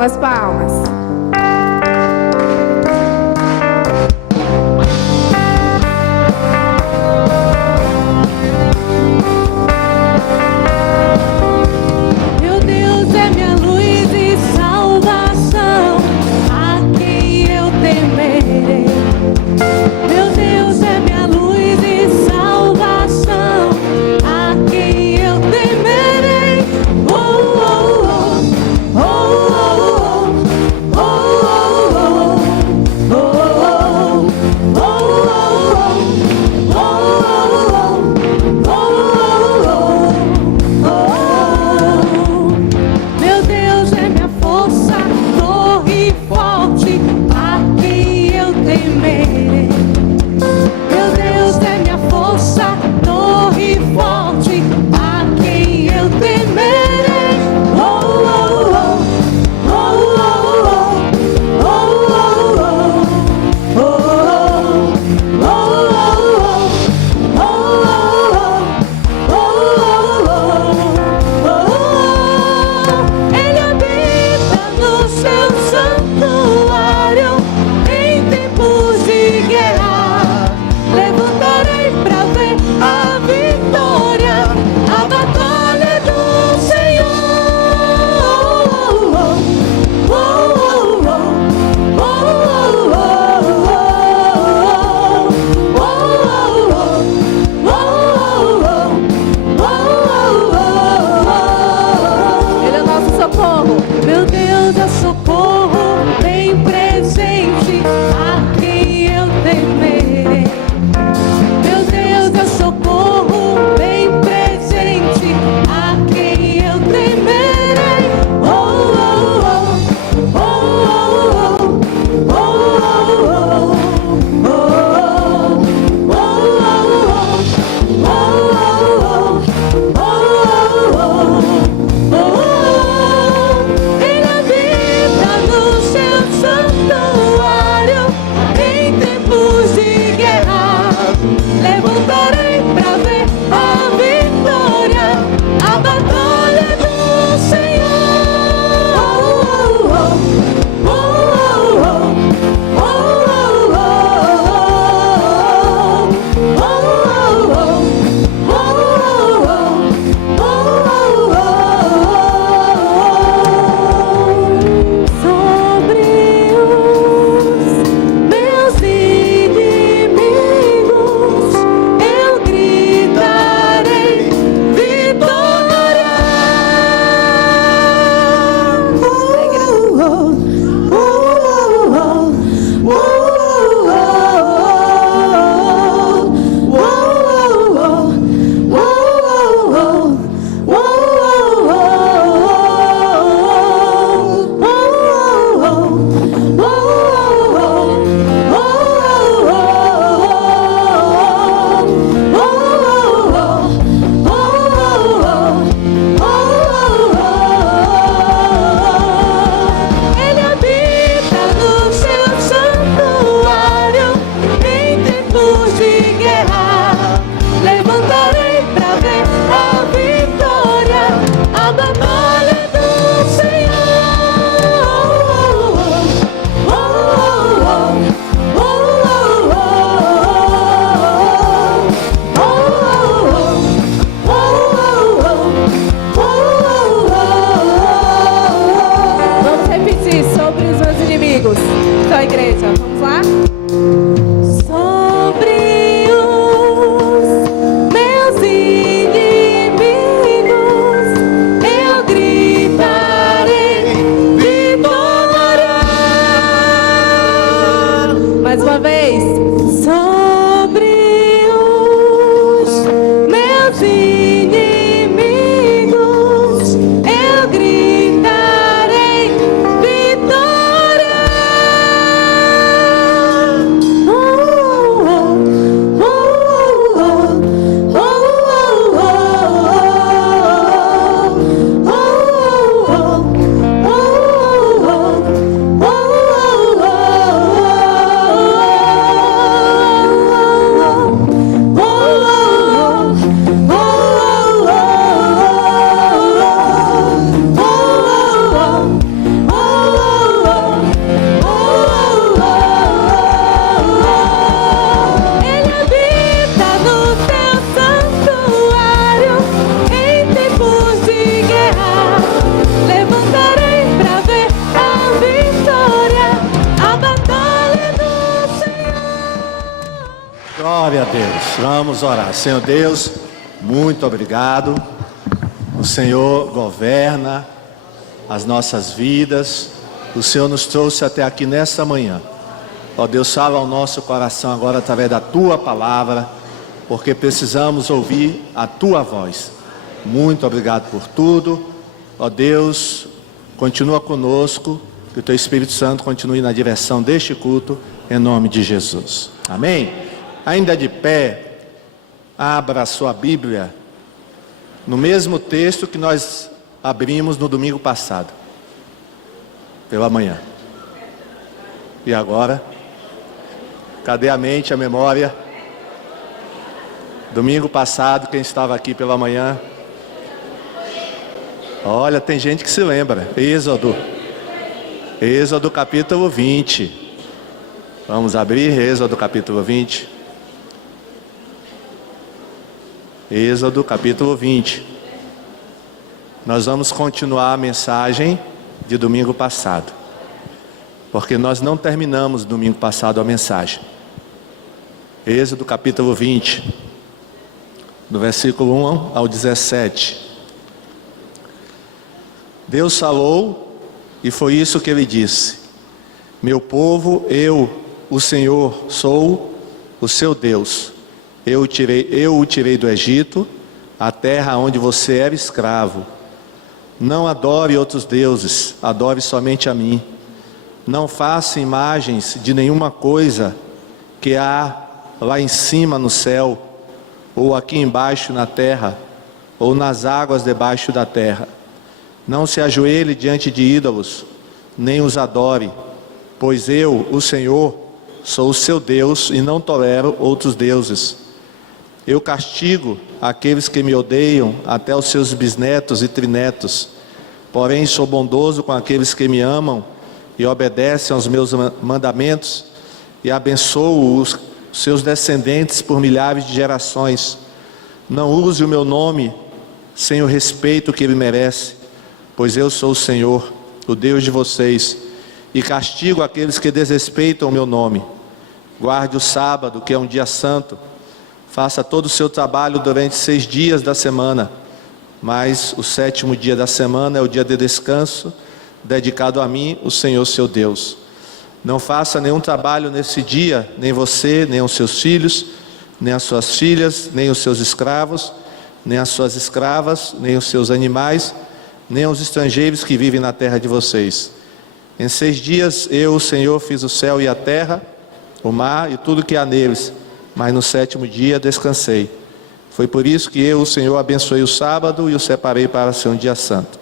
As palmas. Meu Deus é minha luz e salvação, a quem eu temerei. Meu Deus é minha luz e salvação, a quem eu temerei. Oh, oh, oh, oh, oh, oh. Deus. Vamos orar. Senhor Deus, muito obrigado. O Senhor governa as nossas vidas. O Senhor nos trouxe até aqui nesta manhã. Ó Deus, fala ao nosso coração agora através da Tua palavra, porque precisamos ouvir a Tua voz. Muito obrigado por tudo. Ó Deus, continua conosco, que o Teu Espírito Santo continue na direção deste culto, em nome de Jesus. Amém? Ainda de pé, abra a sua Bíblia no mesmo texto que nós abrimos no domingo passado, pela manhã. E agora? Cadê a mente, a memória? Domingo passado, quem estava aqui pela manhã? Olha, tem gente que se lembra. Êxodo capítulo 20. Vamos abrir Êxodo capítulo 20. Êxodo capítulo 20. Nós vamos continuar a mensagem de domingo passado, porque nós não terminamos domingo passado a mensagem. Êxodo capítulo 20, do versículo 1 ao 17. Deus falou, e foi isso que ele disse: meu povo, eu, o Senhor, sou o seu Deus. Eu o tirei do Egito, a terra onde você era escravo. Não adore outros deuses, adore somente a mim. Não faça imagens de nenhuma coisa que há lá em cima no céu, ou aqui embaixo na terra, ou nas águas debaixo da terra. Não se ajoelhe diante de ídolos, nem os adore, pois eu, o Senhor, sou o seu Deus e não tolero outros deuses. Eu castigo aqueles que me odeiam até os seus bisnetos e trinetos, porém sou bondoso com aqueles que me amam e obedecem aos meus mandamentos, e abençoo os seus descendentes por milhares de gerações. Não use o meu nome sem o respeito que ele merece, pois eu sou o Senhor, o Deus de vocês, e castigo aqueles que desrespeitam o meu nome. Guarde o sábado, que é um dia santo. Faça todo o seu trabalho durante 6 dias da semana, mas o 7º dia da semana é o dia de descanso, dedicado a mim, o Senhor seu Deus. Não faça nenhum trabalho nesse dia, nem você, nem os seus filhos, nem as suas filhas, nem os seus escravos, nem as suas escravas, nem os seus animais, nem os estrangeiros que vivem na terra de vocês. Em 6 dias eu, o Senhor, fiz o céu e a terra, o mar e tudo que há neles, mas no 7º dia descansei. Foi por isso que eu, o Senhor, abençoei o sábado e o separei para ser um dia santo.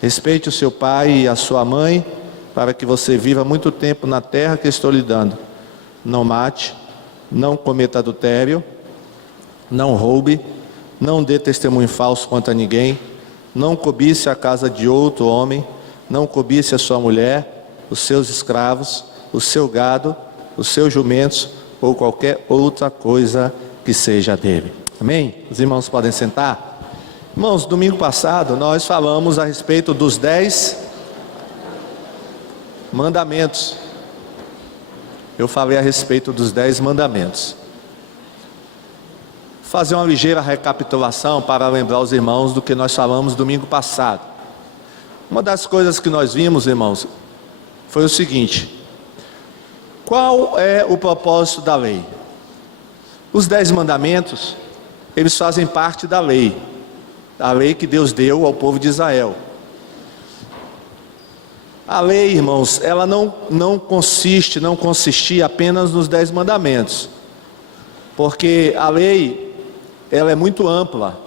Respeite o seu pai e a sua mãe, para que você viva muito tempo na terra que estou lhe dando. Não mate, não cometa adultério, não roube, não dê testemunho falso contra ninguém, não cobice a casa de outro homem, não cobice a sua mulher, os seus escravos, o seu gado, os seus jumentos, ou qualquer outra coisa que seja dele. Amém? Os irmãos podem sentar? Irmãos, domingo passado nós falamos a respeito dos 10 mandamentos. Eu falei a respeito dos 10 mandamentos. Vou fazer uma ligeira recapitulação para lembrar os irmãos do que nós falamos domingo passado. Uma das coisas que nós vimos, irmãos, foi o seguinte: qual é o propósito da lei? Os 10 mandamentos, eles fazem parte da lei. A lei que Deus deu ao povo de Israel. A lei, irmãos, ela não consistia apenas nos 10 mandamentos. Porque a lei, ela é muito ampla.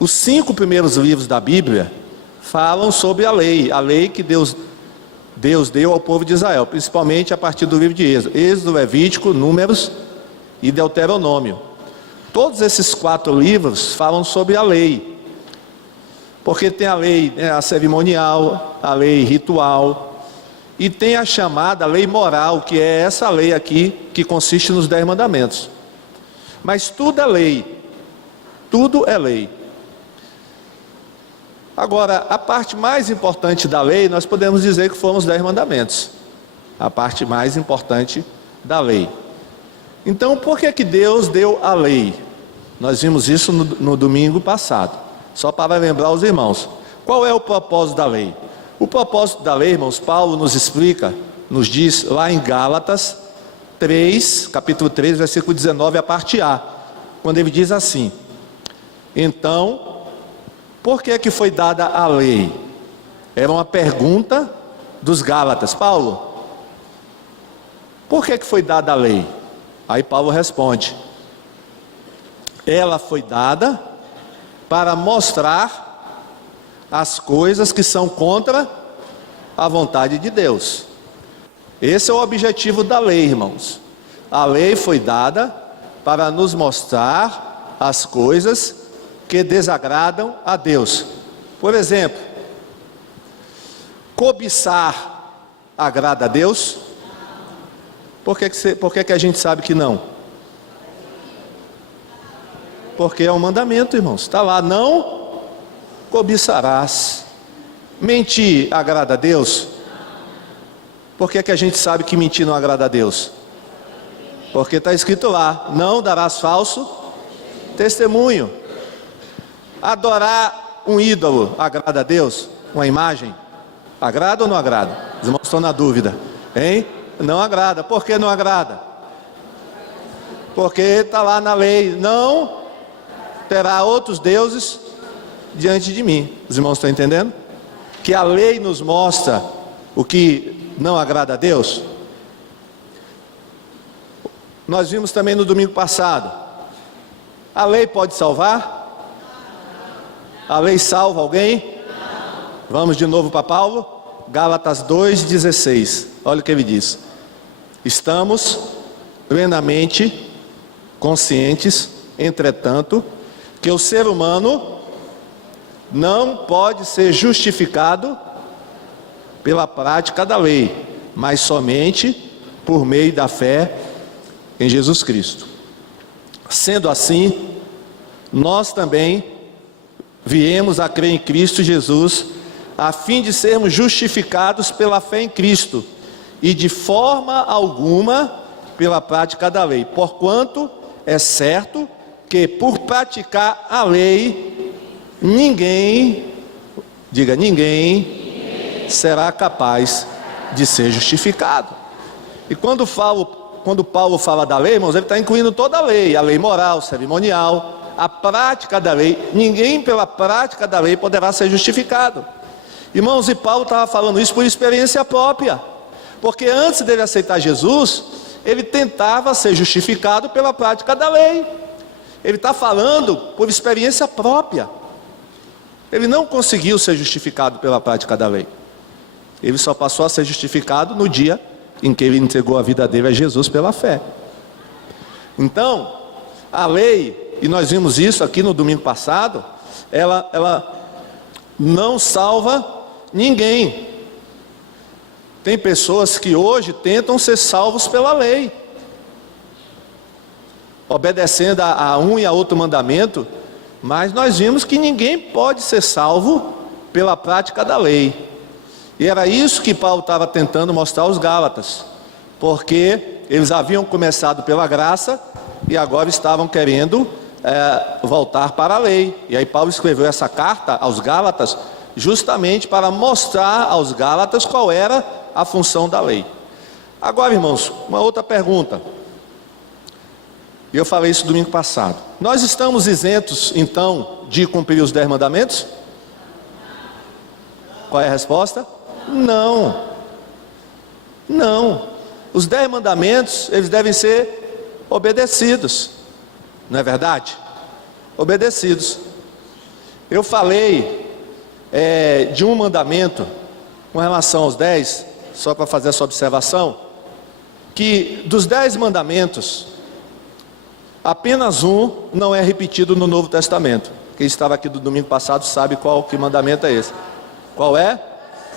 Os 5 primeiros livros da Bíblia falam sobre a lei que Deus deu ao povo de Israel, principalmente a partir do livro de Êxodo, Levítico, Números e Deuteronômio. Todos esses 4 livros falam sobre a lei, porque tem a lei, a cerimonial, a lei ritual, e tem a chamada lei moral, que é essa lei aqui, que consiste nos 10 mandamentos. Mas tudo é lei, tudo é lei. Agora, a parte mais importante da lei, nós podemos dizer que foram os 10 mandamentos. A parte mais importante da lei. Então, por que Deus deu a lei? Nós vimos isso no domingo passado. Só para lembrar os irmãos. Qual é o propósito da lei? O propósito da lei, irmãos, Paulo nos explica, nos diz lá em Gálatas 3, capítulo 3, versículo 19, a parte A. Quando ele diz assim: então, por que foi dada a lei? Era uma pergunta dos Gálatas. Paulo, por que foi dada a lei? Aí Paulo responde: ela foi dada para mostrar as coisas que são contra a vontade de Deus. Esse é o objetivo da lei, irmãos. A lei foi dada para nos mostrar as coisas que desagradam a Deus. Por exemplo, cobiçar agrada a Deus? Por que a gente sabe que não? Porque é um mandamento, irmãos. Está lá, não cobiçarás. Mentir agrada a Deus? Por que a gente sabe que mentir não agrada a Deus? Porque está escrito lá, não darás falso testemunho. Adorar um ídolo agrada a Deus? Uma imagem? Agrada ou não agrada? Os irmãos estão na dúvida, hein? Não agrada. Por que não agrada? Porque está lá na lei, não terá outros deuses diante de mim. Os irmãos estão entendendo? Que a lei nos mostra o que não agrada a Deus. Nós vimos também no domingo passado, a lei pode salvar? A lei salva alguém? Vamos de novo para Paulo, Gálatas 2,16, olha o que ele diz: estamos plenamente conscientes, entretanto, que o ser humano não pode ser justificado pela prática da lei, mas somente por meio da fé em Jesus Cristo. Sendo assim, nós também viemos a crer em Cristo Jesus, a fim de sermos justificados pela fé em Cristo, e de forma alguma pela prática da lei, porquanto é certo que por praticar a lei, ninguém, diga ninguém, será capaz de ser justificado. E quando Paulo fala da lei, irmãos, ele está incluindo toda a lei moral, cerimonial, a prática da lei. Ninguém pela prática da lei poderá ser justificado. Irmãos, e Paulo estava falando isso por experiência própria, porque antes dele aceitar Jesus, ele tentava ser justificado pela prática da lei. Ele está falando por experiência própria. Ele não conseguiu ser justificado pela prática da lei. Ele só passou a ser justificado no dia em que ele entregou a vida dele a Jesus pela fé. Então, a lei, e nós vimos isso aqui no domingo passado, ela não salva ninguém. Tem pessoas que hoje tentam ser salvos pela lei, obedecendo a um e a outro mandamento, mas nós vimos que ninguém pode ser salvo pela prática da lei. E era isso que Paulo estava tentando mostrar aos Gálatas, porque eles haviam começado pela graça e agora estavam querendo voltar para a lei. E aí Paulo escreveu essa carta aos Gálatas justamente para mostrar aos Gálatas qual era a função da lei. Agora, irmãos, uma outra pergunta. E eu falei isso domingo passado. Nós estamos isentos, então, de cumprir os 10 mandamentos? Qual é a resposta? Não. Não. Os 10 mandamentos, eles devem ser obedecidos. Não é verdade? Obedecidos. Eu falei de um mandamento com relação aos 10, só para fazer essa observação, que dos 10 mandamentos, apenas um não é repetido no Novo Testamento. Quem estava aqui do domingo passado sabe que mandamento é esse. Qual é?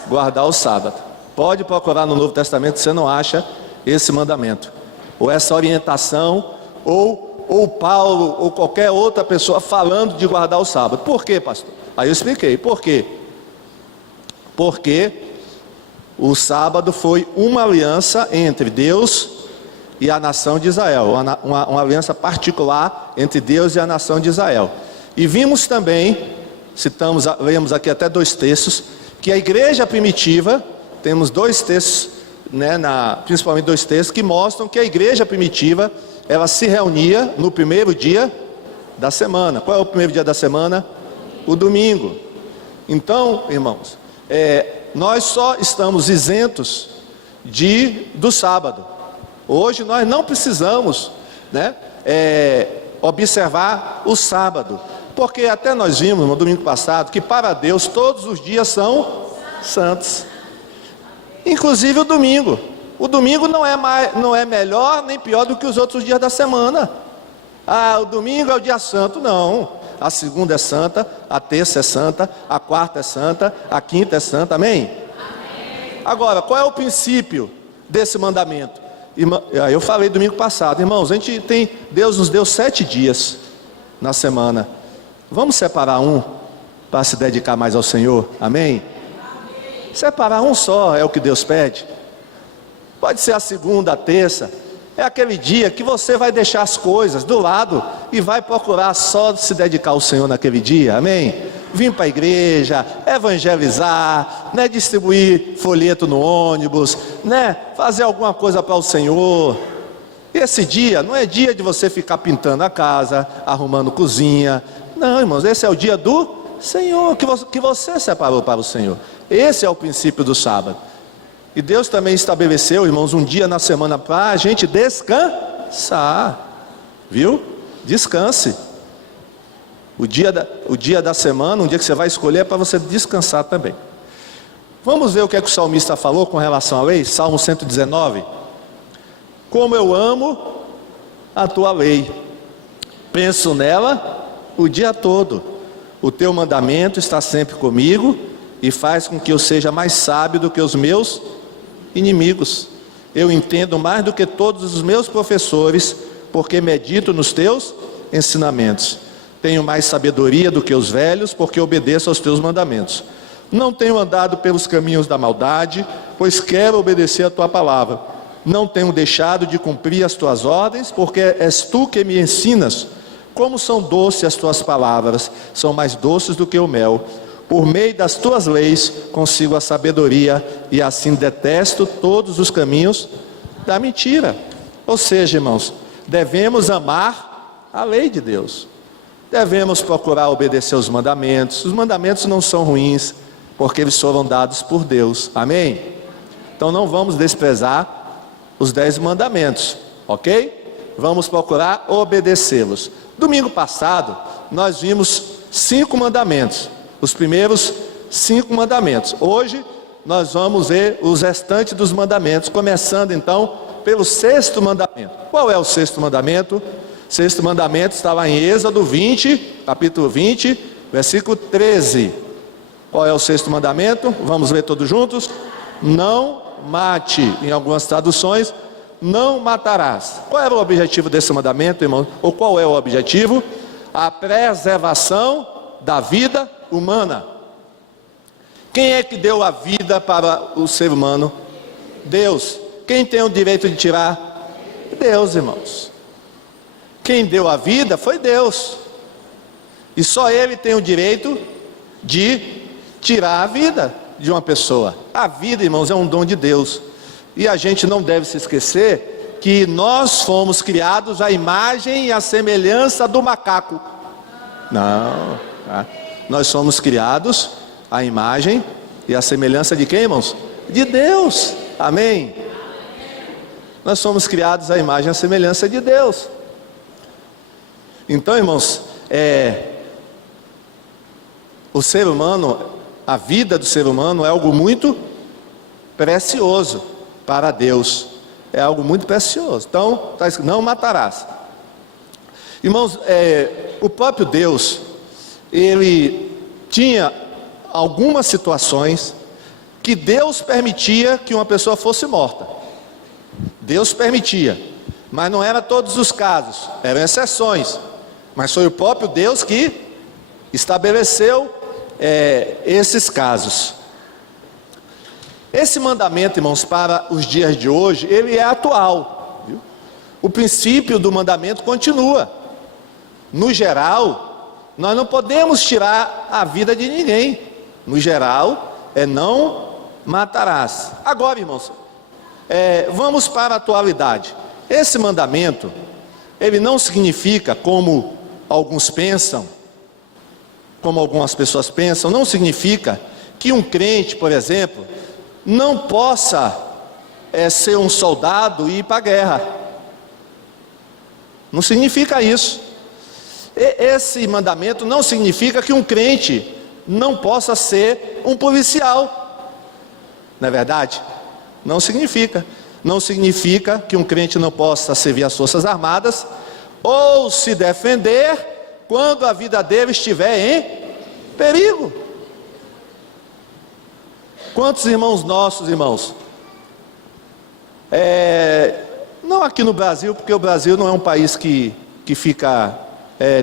Guardar o sábado. Pode procurar no Novo Testamento, você não acha esse mandamento, ou essa orientação, ou Paulo, ou qualquer outra pessoa falando de guardar o sábado. Por quê, pastor? Aí eu expliquei, por quê? Porque o sábado foi uma aliança entre Deus e a nação de Israel, uma aliança particular entre Deus e a nação de Israel. E vimos também, lemos aqui até 2 textos, que a igreja primitiva, temos 2 textos, principalmente 2 textos, que mostram que a igreja primitiva, ela se reunia no primeiro dia da semana. Qual é o primeiro dia da semana? O domingo. Então, irmãos, nós só estamos isentos do sábado. Hoje nós não precisamos observar o sábado, porque até nós vimos no domingo passado que para Deus todos os dias são santos, inclusive o domingo. O domingo não é melhor nem pior do que os outros dias da semana. O domingo é o dia santo. Não, a segunda é santa, a terça é santa, a quarta é santa, a quinta é santa. Amém? Agora, qual é o princípio desse mandamento? Eu falei domingo passado, irmãos, Deus nos deu 7 dias na semana. Vamos separar um para se dedicar mais ao Senhor? Amém? Separar um só é o que Deus pede. Pode ser a segunda, a terça. É aquele dia que você vai deixar as coisas do lado e vai procurar só se dedicar ao Senhor naquele dia. Amém? Vir para a igreja, evangelizar, distribuir folheto no ônibus, fazer alguma coisa para o Senhor. Esse dia não é dia de você ficar pintando a casa, arrumando cozinha. Não, irmãos, esse é o dia do Senhor, que você separou para o Senhor. Esse é o princípio do sábado. E Deus também estabeleceu, irmãos, um dia na semana para a gente descansar. Viu? Descanse. O dia da semana, um dia que você vai escolher, é para você descansar também. Vamos ver o que o salmista falou com relação à lei? Salmo 119. Como eu amo a tua lei, penso nela o dia todo. O teu mandamento está sempre comigo e faz com que eu seja mais sábio do que os meus inimigos. Eu entendo mais do que todos os meus professores, porque medito nos teus ensinamentos. Tenho mais sabedoria do que os velhos, porque obedeço aos teus mandamentos. Não tenho andado pelos caminhos da maldade, pois quero obedecer a tua palavra. Não tenho deixado de cumprir as tuas ordens, porque és tu que me ensinas. Como são doces as tuas palavras, são mais doces do que o mel. Por meio das tuas leis consigo a sabedoria, e assim detesto todos os caminhos da mentira. Ou seja, irmãos, devemos amar a lei de Deus. Devemos procurar obedecer os mandamentos. Os mandamentos não são ruins, porque eles foram dados por Deus. Amém? Então não vamos desprezar os 10 mandamentos, ok? Vamos procurar obedecê-los. Domingo passado, nós vimos 5 mandamentos. Os primeiros 5 mandamentos. Hoje, nós vamos ver os restantes dos mandamentos, começando então pelo 6º mandamento. Qual é o 6º mandamento? O 6º mandamento está lá em Êxodo 20, capítulo 20, versículo 13. Qual é o 6º mandamento? Vamos ler todos juntos. Não mate. Em algumas traduções, não matarás. Qual era o objetivo desse mandamento, irmão? Ou qual é o objetivo? A preservação da vida humana. Quem é que deu a vida para o ser humano? Deus. Quem tem o direito de tirar? Deus, irmãos. Quem deu a vida foi Deus. E só Ele tem o direito de tirar a vida de uma pessoa. A vida, irmãos, é um dom de Deus. E a gente não deve se esquecer que nós fomos criados à imagem e à semelhança do macaco. Não, tá? Nós somos criados à imagem e à semelhança de quem, irmãos? De Deus. Amém? Nós somos criados à imagem e à semelhança de Deus. Então, irmãos, o ser humano, a vida do ser humano é algo muito precioso para Deus. É algo muito precioso. Então, está escrito, não matarás. Irmãos, o próprio Deus, Ele tinha algumas situações que Deus permitia que uma pessoa fosse morta. Deus permitia, mas não era todos os casos, eram exceções. Mas foi o próprio Deus que estabeleceu esses casos. Esse mandamento, irmãos, para os dias de hoje, ele é atual, viu? o princípio do mandamento continua. No geral, nós não podemos tirar a vida de ninguém. No geral, é não matarás. Agora, irmãos, vamos para a atualidade. Esse mandamento, ele não significa, como alguns pensam, como algumas pessoas pensam, não significa que um crente, por exemplo, não possa ser um soldado e ir para a guerra. Não significa isso. Esse mandamento não significa que um crente não possa ser um policial. Não é verdade? Não significa. Não significa que um crente não possa servir as Forças Armadas ou se defender quando a vida dele estiver em perigo. Quantos irmãos nossos, irmãos, não aqui no Brasil, porque o Brasil não é um país que fica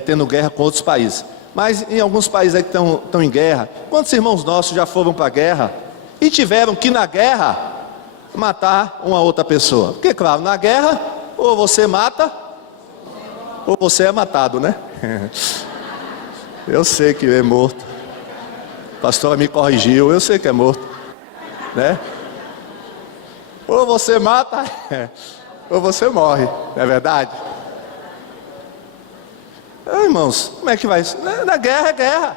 tendo guerra com outros países, mas em alguns países aí que estão em guerra, quantos irmãos nossos já foram para a guerra e tiveram que na guerra matar uma outra pessoa? Porque claro, na guerra ou você mata ou você é matado, né? Eu sei que é morto. A pastora me corrigiu, eu sei que é morto, né? Ou você mata ou você morre, não é verdade? Irmãos, como é que vai isso? Na guerra é guerra,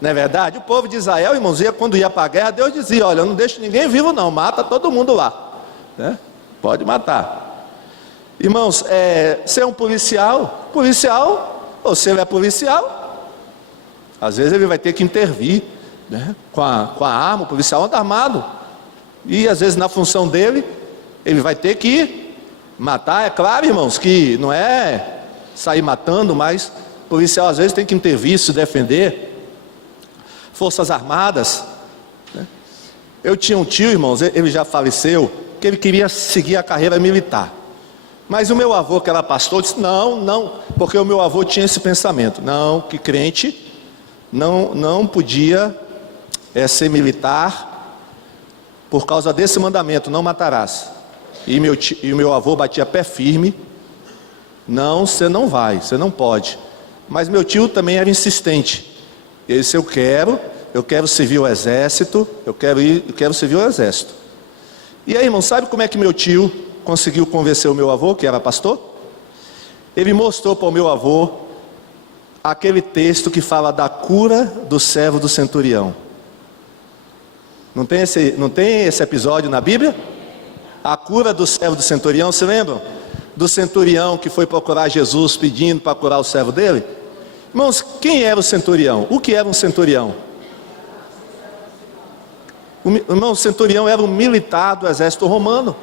não é verdade? O povo de Israel, irmãos, quando ia para a guerra, Deus dizia: olha, eu não deixo ninguém vivo não, mata todo mundo lá, né? Pode matar. Irmãos, ser um policial, ou se ele é policial, às vezes ele vai ter que intervir, né? Com a arma. O policial anda armado, e às vezes na função dele, ele vai ter que matar. É claro, irmãos, que não é sair matando, mas o policial às vezes tem que intervir, se defender. Forças Armadas, né? Eu tinha um tio, irmãos, ele já faleceu, que ele queria seguir a carreira militar, mas o meu avô, que era pastor, disse não, porque o meu avô tinha esse pensamento, não, que crente não podia ser militar por causa desse mandamento, não matarás. E o meu avô batia pé firme: não, você não vai, você não pode. Mas meu tio também era insistente. Ele disse: eu quero servir o exército, eu quero servir o exército. E aí, irmão, sabe como é que meu tio conseguiu convencer o meu avô, que era pastor? Ele mostrou para o meu avô aquele texto que fala da cura do servo do centurião. Não tem esse episódio na Bíblia? A cura do servo do centurião, se lembram? Do centurião que foi procurar Jesus pedindo para curar o servo dele? Irmãos, quem era o centurião? O que era um centurião? O centurião era um militar do exército romano.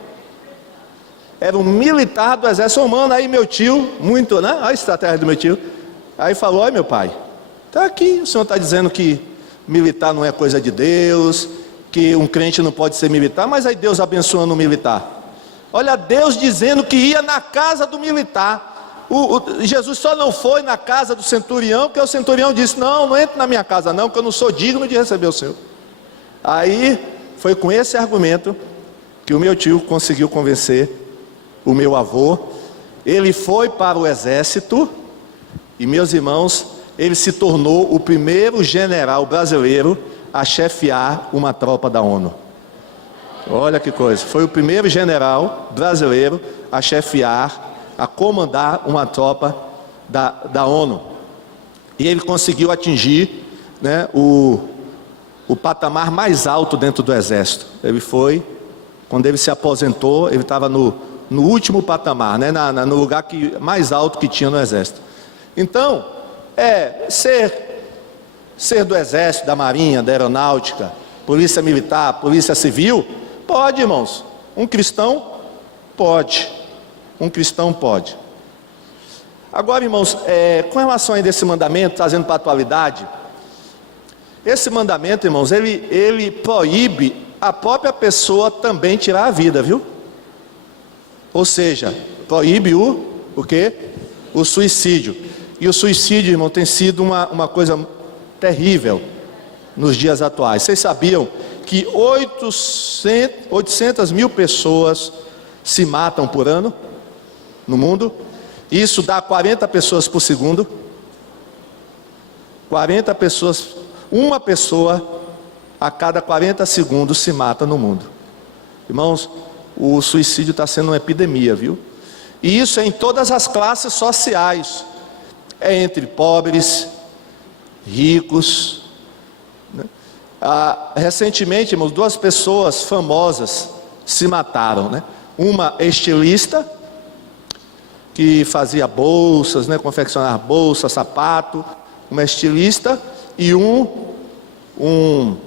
Era um militar do exército romano. Aí meu tio, muito, né? Olha a estratégia do meu tio. Aí falou: olha, meu pai, está aqui, o senhor está dizendo que militar não é coisa de Deus, que um crente não pode ser militar, mas aí Deus abençoando o militar. Olha, Deus dizendo que ia na casa do militar. Jesus só não foi na casa do centurião, porque o centurião disse: não entre na minha casa não, que eu não sou digno de receber o seu. Aí foi com esse argumento que o meu tio conseguiu convencer o meu avô. Ele foi para o exército e, meus irmãos, ele se tornou o primeiro general brasileiro a chefiar uma tropa da ONU. Olha que coisa, foi o primeiro general brasileiro a chefiar, a comandar uma tropa da ONU. E ele conseguiu atingir, né, o patamar mais alto dentro do exército. Ele foi, quando ele se aposentou, ele estava no último patamar, né, no lugar mais alto que tinha no exército. Então, ser do exército, da marinha, da aeronáutica, polícia militar, polícia civil, pode, irmãos. Um cristão pode. Um cristão pode. Agora, irmãos, com relação a esse mandamento, trazendo para a atualidade, esse mandamento, irmãos, ele proíbe a própria pessoa também tirar a vida, viu? Ou seja, proíbe o quê? O suicídio. E o suicídio, irmão, tem sido uma coisa terrível nos dias atuais. Vocês sabiam que 800 mil pessoas se matam por ano? no mundo. Isso dá 40 pessoas por segundo. 40 pessoas, uma pessoa a cada 40 segundos se mata no mundo. Irmãos, o suicídio está sendo uma epidemia, viu? E isso é em todas as classes sociais. É entre pobres, ricos, né? Recentemente, irmãos, 2 pessoas famosas se mataram, né? Uma estilista, que fazia bolsas, né? Confeccionar bolsas, sapato, uma estilista, e um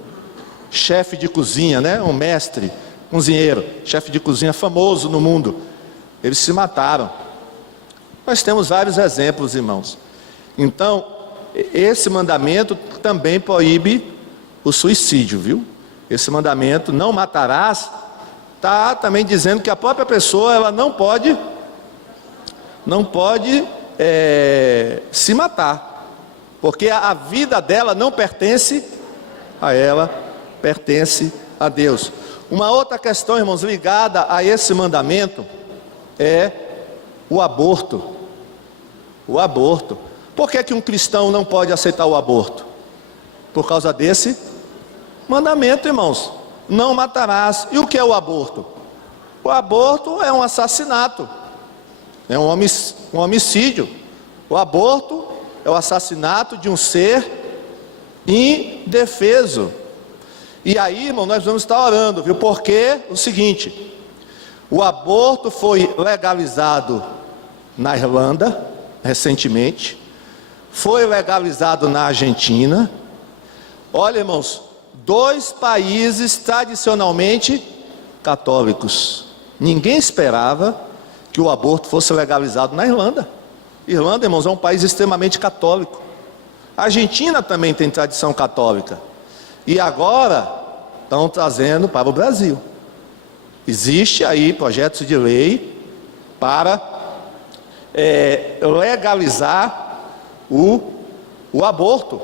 chefe de cozinha, né? Um mestre, cozinheiro, chefe de cozinha famoso no mundo. Eles se mataram. Nós temos vários exemplos, irmãos. Então, esse mandamento também proíbe o suicídio, viu? Esse mandamento, não matarás, está também dizendo que a própria pessoa, ela não pode se matar, porque a vida dela não pertence a ela, pertence a Deus. Uma outra questão, irmãos, ligada a esse mandamento é o aborto. O aborto. Por que um cristão não pode aceitar o aborto? Por causa desse mandamento, irmãos. Não matarás. E o que é o aborto? O aborto é um assassinato. É um homicídio. O aborto é o assassinato de um ser indefeso. E aí, irmão, nós vamos estar orando, viu? Porque o seguinte: o aborto foi legalizado na Irlanda recentemente, foi legalizado na Argentina. Olha, irmãos, 2 países tradicionalmente católicos. Ninguém esperava que o aborto fosse legalizado na Irlanda. Irlanda, irmãos, é um país extremamente católico. A Argentina também tem tradição católica. E agora estão trazendo para o Brasil. Existe aí projetos de lei para legalizar o aborto.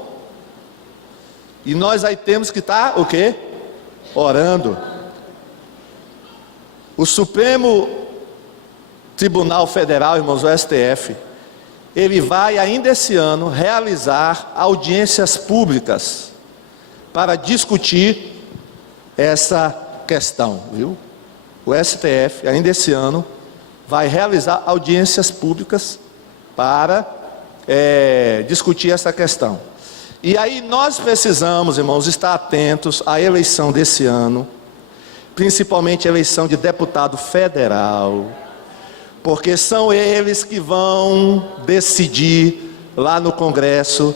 E nós aí temos que estar o quê? Orando. O Supremo Tribunal Federal, irmãos, o STF, ele vai ainda esse ano realizar audiências públicas para discutir essa questão, viu? O STF, ainda esse ano, vai realizar audiências públicas para discutir essa questão. E aí nós precisamos, irmãos, estar atentos à eleição desse ano, principalmente a eleição de deputado federal, porque são eles que vão decidir lá no Congresso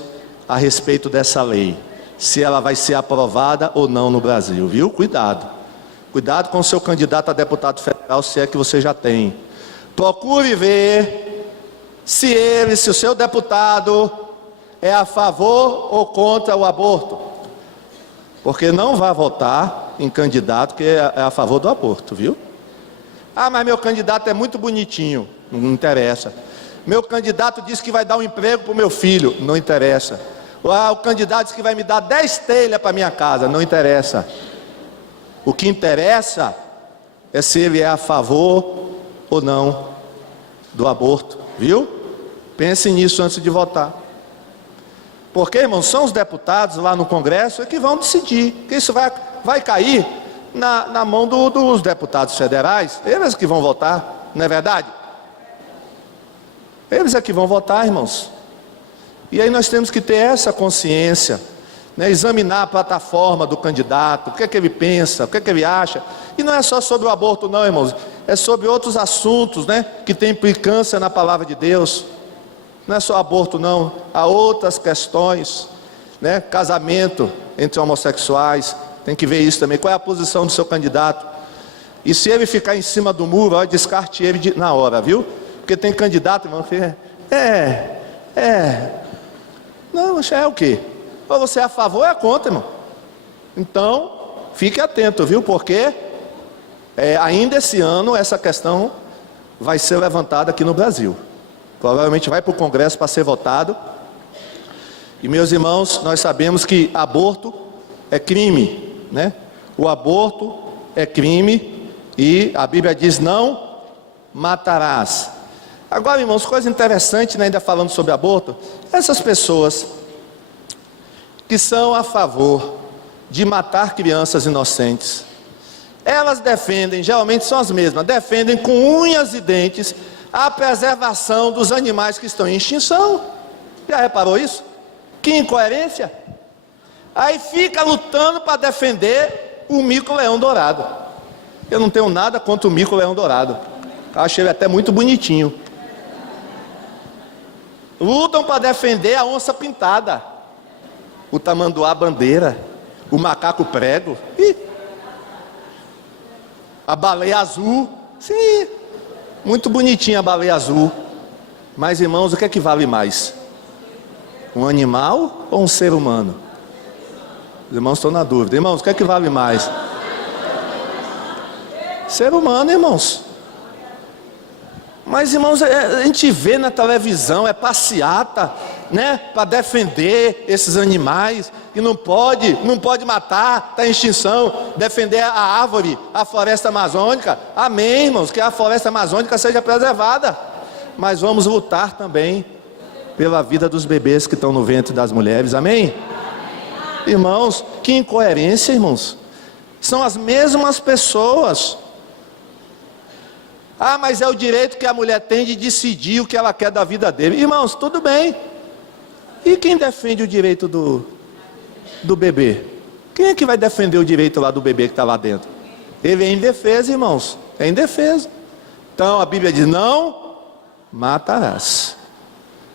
a respeito dessa lei, se ela vai ser aprovada ou não no Brasil, viu? Cuidado. Cuidado com o seu candidato a deputado federal, se é que você já tem. Procure ver se o seu deputado é a favor ou contra o aborto. Porque não vai votar em candidato que é a favor do aborto, viu? Ah, mas meu candidato é muito bonitinho. Não interessa. Meu candidato disse que vai dar um emprego para o meu filho. Não interessa. Ah, o candidato disse que vai me dar 10 telhas para minha casa. Não interessa. O que interessa é se ele é a favor ou não do aborto, viu? Pense nisso antes de votar. Porque, irmãos, são os deputados lá no Congresso que vão decidir. Que isso vai cair na mão dos deputados federais. Eles que vão votar, não é verdade? Eles é que vão votar, irmãos. E aí nós temos que ter essa consciência, né? Examinar a plataforma do candidato, o que é que ele pensa, o que é que ele acha. E não é só sobre o aborto não, irmãos. É sobre outros assuntos, né? Que tem implicância na palavra de Deus. Não é só aborto não, há outras questões, né? Casamento entre homossexuais, tem que ver isso também. Qual é a posição do seu candidato? E se ele ficar em cima do muro, ó, descarte ele na hora, viu? Porque tem candidato, irmão, que não, é o quê? Ou você é a favor ou é contra, irmão. Então, fique atento, viu? Porque ainda esse ano essa questão vai ser levantada aqui no Brasil. Provavelmente vai para o Congresso para ser votado. E meus irmãos, nós sabemos que aborto é crime, né? O aborto é crime e a Bíblia diz: não matarás. Agora, irmãos, coisa interessante, né, ainda falando sobre aborto, essas pessoas que são a favor de matar crianças inocentes, elas defendem, geralmente são as mesmas, defendem com unhas e dentes a preservação dos animais que estão em extinção. Já reparou isso? Que incoerência! Aí fica lutando para defender o mico-leão dourado. Eu não tenho nada contra o mico-leão dourado, eu achei ele até muito bonitinho. Lutam para defender a onça pintada, o tamanduá bandeira, o macaco prego, a baleia azul. Sim, muito bonitinha a baleia azul. Mas, irmãos, o que é que vale mais? Um animal ou um ser humano? Os irmãos estão na dúvida. Irmãos, o que é que vale mais? Ser humano, irmãos. Mas, irmãos, a gente vê na televisão, é passeata, né, para defender esses animais, e não pode matar, está em extinção, defender a árvore, a floresta amazônica. Amém, irmãos, que a floresta amazônica seja preservada, mas vamos lutar também pela vida dos bebês que estão no ventre das mulheres. Amém? Irmãos, que incoerência, irmãos. São as mesmas pessoas. Ah, mas é o direito que a mulher tem de decidir o que ela quer da vida dele. Irmãos, tudo bem. E quem defende o direito do bebê? Quem é que vai defender o direito lá do bebê que está lá dentro? Ele é indefeso, irmãos. É indefeso. Então a Bíblia diz: não matarás.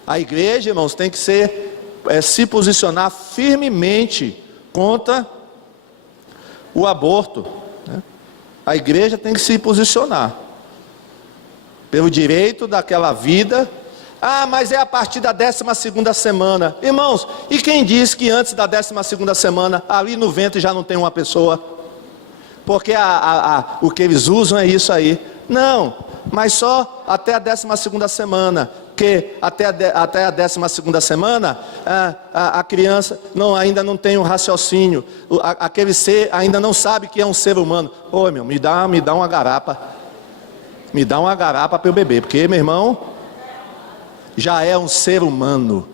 A igreja, irmãos, tem que se posicionar firmemente contra o aborto, né? A igreja tem que se posicionar pelo direito daquela vida. Ah, mas é a partir da 12ª semana. Irmãos, e quem diz que antes da 12ª semana, ali no ventre já não tem uma pessoa? Porque o que eles usam é isso aí. Não, mas só até a 12ª semana. Que até a 12ª semana, a criança ainda não tem um raciocínio. Aquele ser ainda não sabe que é um ser humano. Ô, meu, me dá uma garapa. Me dá uma garapa para eu beber, porque, meu irmão, já é um ser humano.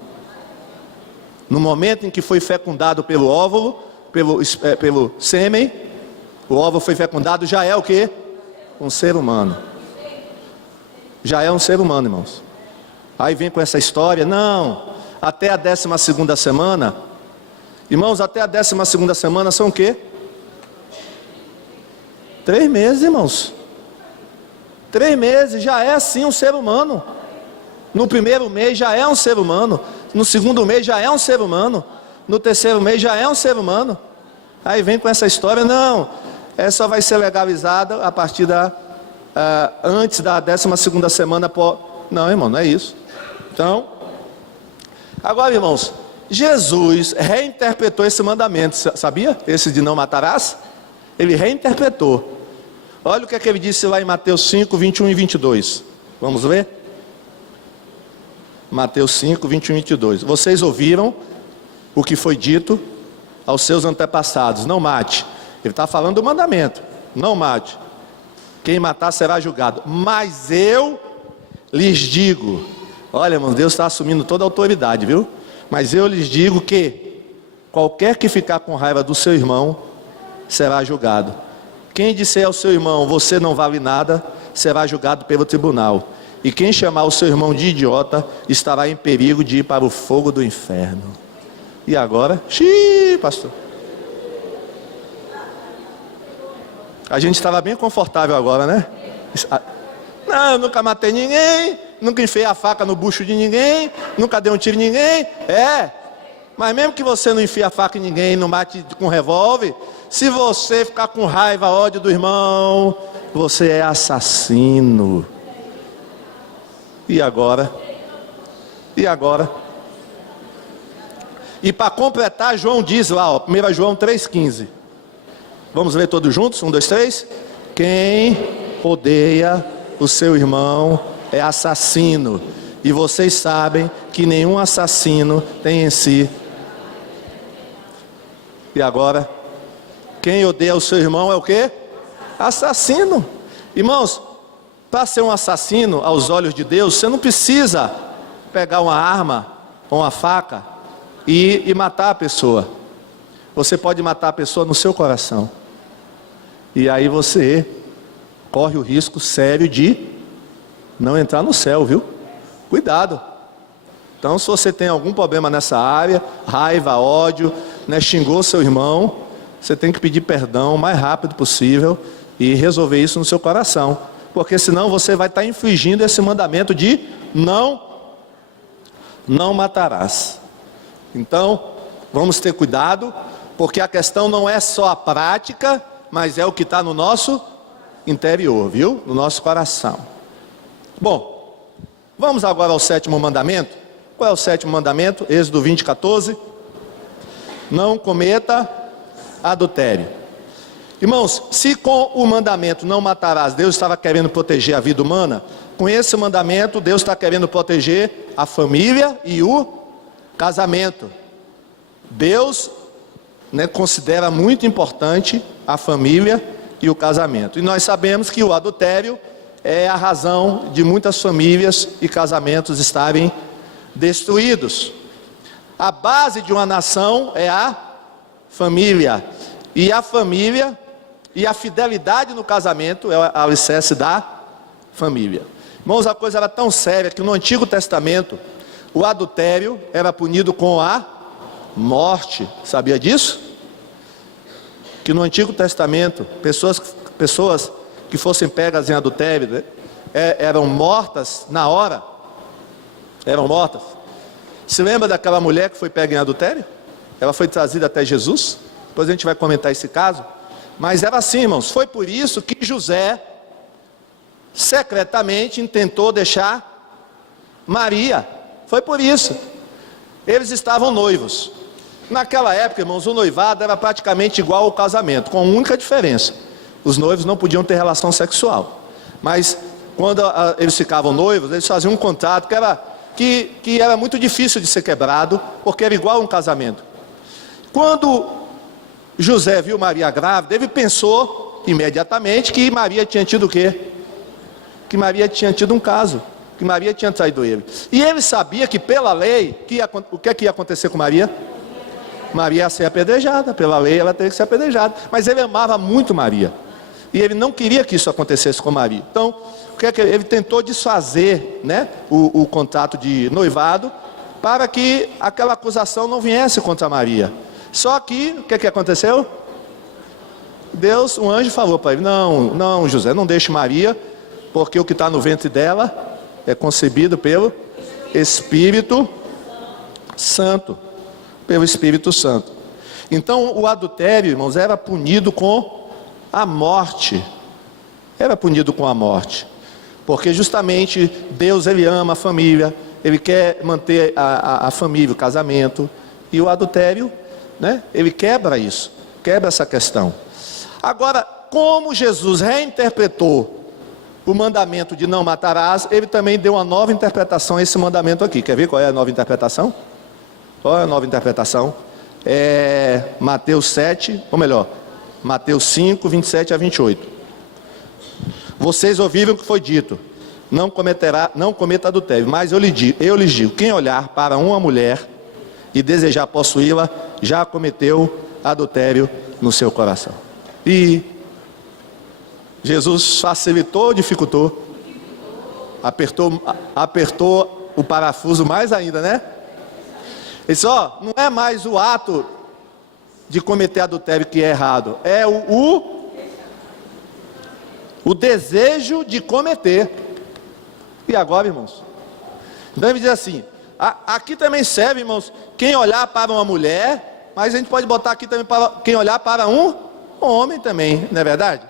No momento em que foi fecundado pelo óvulo, pelo sêmen, o óvulo foi fecundado, já é o quê? Um ser humano. Já é um ser humano, irmãos. Aí vem com essa história, não, até a 12ª semana. Irmãos, até a 12ª semana são o quê? 3 meses, irmãos. 3 meses, já é assim um ser humano. No primeiro mês já é um ser humano. No segundo mês já é um ser humano. No terceiro mês já é um ser humano. Aí vem com essa história, não, só vai ser legalizada a partir antes da 12ª semana. Não, irmão, não é isso. Então, agora, irmãos, Jesus reinterpretou esse mandamento, sabia? Esse de não matarás. Ele reinterpretou. Olha o que é que ele disse lá em Mateus 5, 21 e 22. Vamos ver? Mateus 5, 21 e 22. Vocês ouviram o que foi dito aos seus antepassados: não mate. Ele está falando do mandamento: não mate. Quem matar será julgado. Mas eu lhes digo, olha, irmão, Deus está assumindo toda a autoridade, viu? Mas eu lhes digo que qualquer que ficar com raiva do seu irmão será julgado. Quem disser ao seu irmão: você não vale nada, será julgado pelo tribunal. E quem chamar o seu irmão de idiota estará em perigo de ir para o fogo do inferno. E agora? Xiii, pastor. A gente estava bem confortável agora, né? Não, eu nunca matei ninguém, nunca enfiei a faca no bucho de ninguém, nunca dei um tiro em ninguém. Mas mesmo que você não enfie a faca em ninguém, não mate com revólver, se você ficar com raiva, ódio do irmão, você é assassino. E agora? E agora? E para completar, João diz lá, ó, 1 João 3,15. Vamos ler todos juntos? 1, 2, 3. Quem odeia o seu irmão é assassino. E vocês sabem que nenhum assassino tem em si. E agora? Quem odeia o seu irmão é o quê? Assassino. Irmãos, Para ser um assassino aos olhos de Deus, você não precisa pegar uma arma ou uma faca e matar a pessoa. Você pode matar a pessoa no seu coração. E aí você corre o risco sério de não entrar no céu, viu? Cuidado. Então, se você tem algum problema nessa área, raiva, ódio, né, xingou seu irmão, você tem que pedir perdão o mais rápido possível e resolver isso no seu coração. Porque senão você vai estar infringindo esse mandamento de não matarás. Então, vamos ter cuidado, porque a questão não é só a prática, mas é o que está no nosso interior, viu? No nosso coração. Bom, vamos agora ao 7º mandamento. Qual é o 7º mandamento? Êxodo 20:14. Não cometa adultério. Irmãos, se com o mandamento não matarás, Deus estava querendo proteger a vida humana, com esse mandamento Deus está querendo proteger a família e o casamento. Deus, né, considera muito importante a família e o casamento. E nós sabemos que o adultério é a razão de muitas famílias e casamentos estarem destruídos. A base de uma nação é a família. E a família e a fidelidade no casamento é o alicerce da família. Irmãos, a coisa era tão séria que no Antigo Testamento o adultério era punido com a morte. Sabia disso? Que no Antigo Testamento pessoas que fossem pegas em adultério, né, eram mortas na hora. Eram mortas. Se lembra daquela mulher que foi pega em adultério? Ela foi trazida até Jesus. Depois a gente vai comentar esse caso. Mas era assim, irmãos. Foi por isso que José secretamente intentou deixar Maria. Foi por isso. Eles estavam noivos. Naquela época, irmãos, o noivado era praticamente igual ao casamento, com uma única diferença: os noivos não podiam ter relação sexual. Mas quando eles ficavam noivos, eles faziam um contrato que era muito difícil de ser quebrado, porque era igual a um casamento. Quando José viu Maria grávida, ele pensou imediatamente que Maria tinha tido o quê? Que Maria tinha tido um caso, que Maria tinha traído ele. E ele sabia que pela lei, o que ia acontecer com Maria? Maria ia ser apedrejada, pela lei ela teria que ser apedrejada. Mas ele amava muito Maria, e ele não queria que isso acontecesse com Maria. Então, ele tentou desfazer, né, o contrato de noivado, para que aquela acusação não viesse contra Maria. Só que, o que aconteceu? Deus, um anjo falou para ele: não, José, não deixe Maria, porque o que está no ventre dela é concebido pelo Espírito Santo. Pelo Espírito Santo. Então o adultério, irmãos, era punido com a morte. Era punido com a morte. Porque justamente Deus, ele ama a família, ele quer manter a família, o casamento. E o adultério, né, ele quebra isso, quebra essa questão. Agora, como Jesus reinterpretou o mandamento de não matarás, ele também deu uma nova interpretação a esse mandamento aqui. Quer ver qual é a nova interpretação? Qual é a nova interpretação? É Mateus 7, ou melhor, Mateus 5, 27 a 28. Vocês ouviram o que foi dito: não cometa adultério. Mas eu lhes digo, quem olhar para uma mulher e desejar possuí-la, já cometeu adultério no seu coração. E Jesus facilitou ou dificultou? Apertou o parafuso mais ainda, né? Ele disse: não é mais o ato de cometer adultério que é errado, é o desejo de cometer. E agora, irmãos? Então ele diz assim: aqui também serve, irmãos, quem olhar para uma mulher, mas a gente pode botar aqui também para quem olhar para um homem também, não é verdade?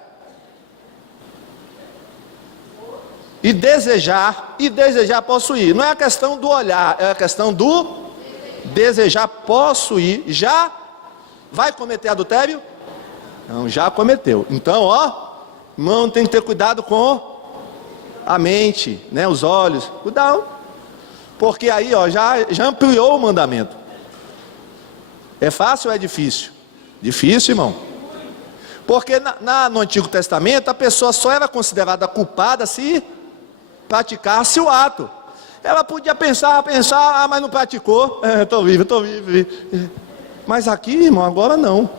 E desejar possuir. Não é a questão do olhar, é a questão do desejar possuir. Já vai cometer adultério? Não, já cometeu. Então, irmão, tem que ter cuidado com a mente, né, os olhos. Cuidado. Porque aí, já ampliou o mandamento. É fácil ou é difícil? Difícil, irmão. Porque no Antigo Testamento a pessoa só era considerada culpada se praticasse o ato. Ela podia pensar, mas não praticou. Estou vivo. Mas aqui, irmão, agora não.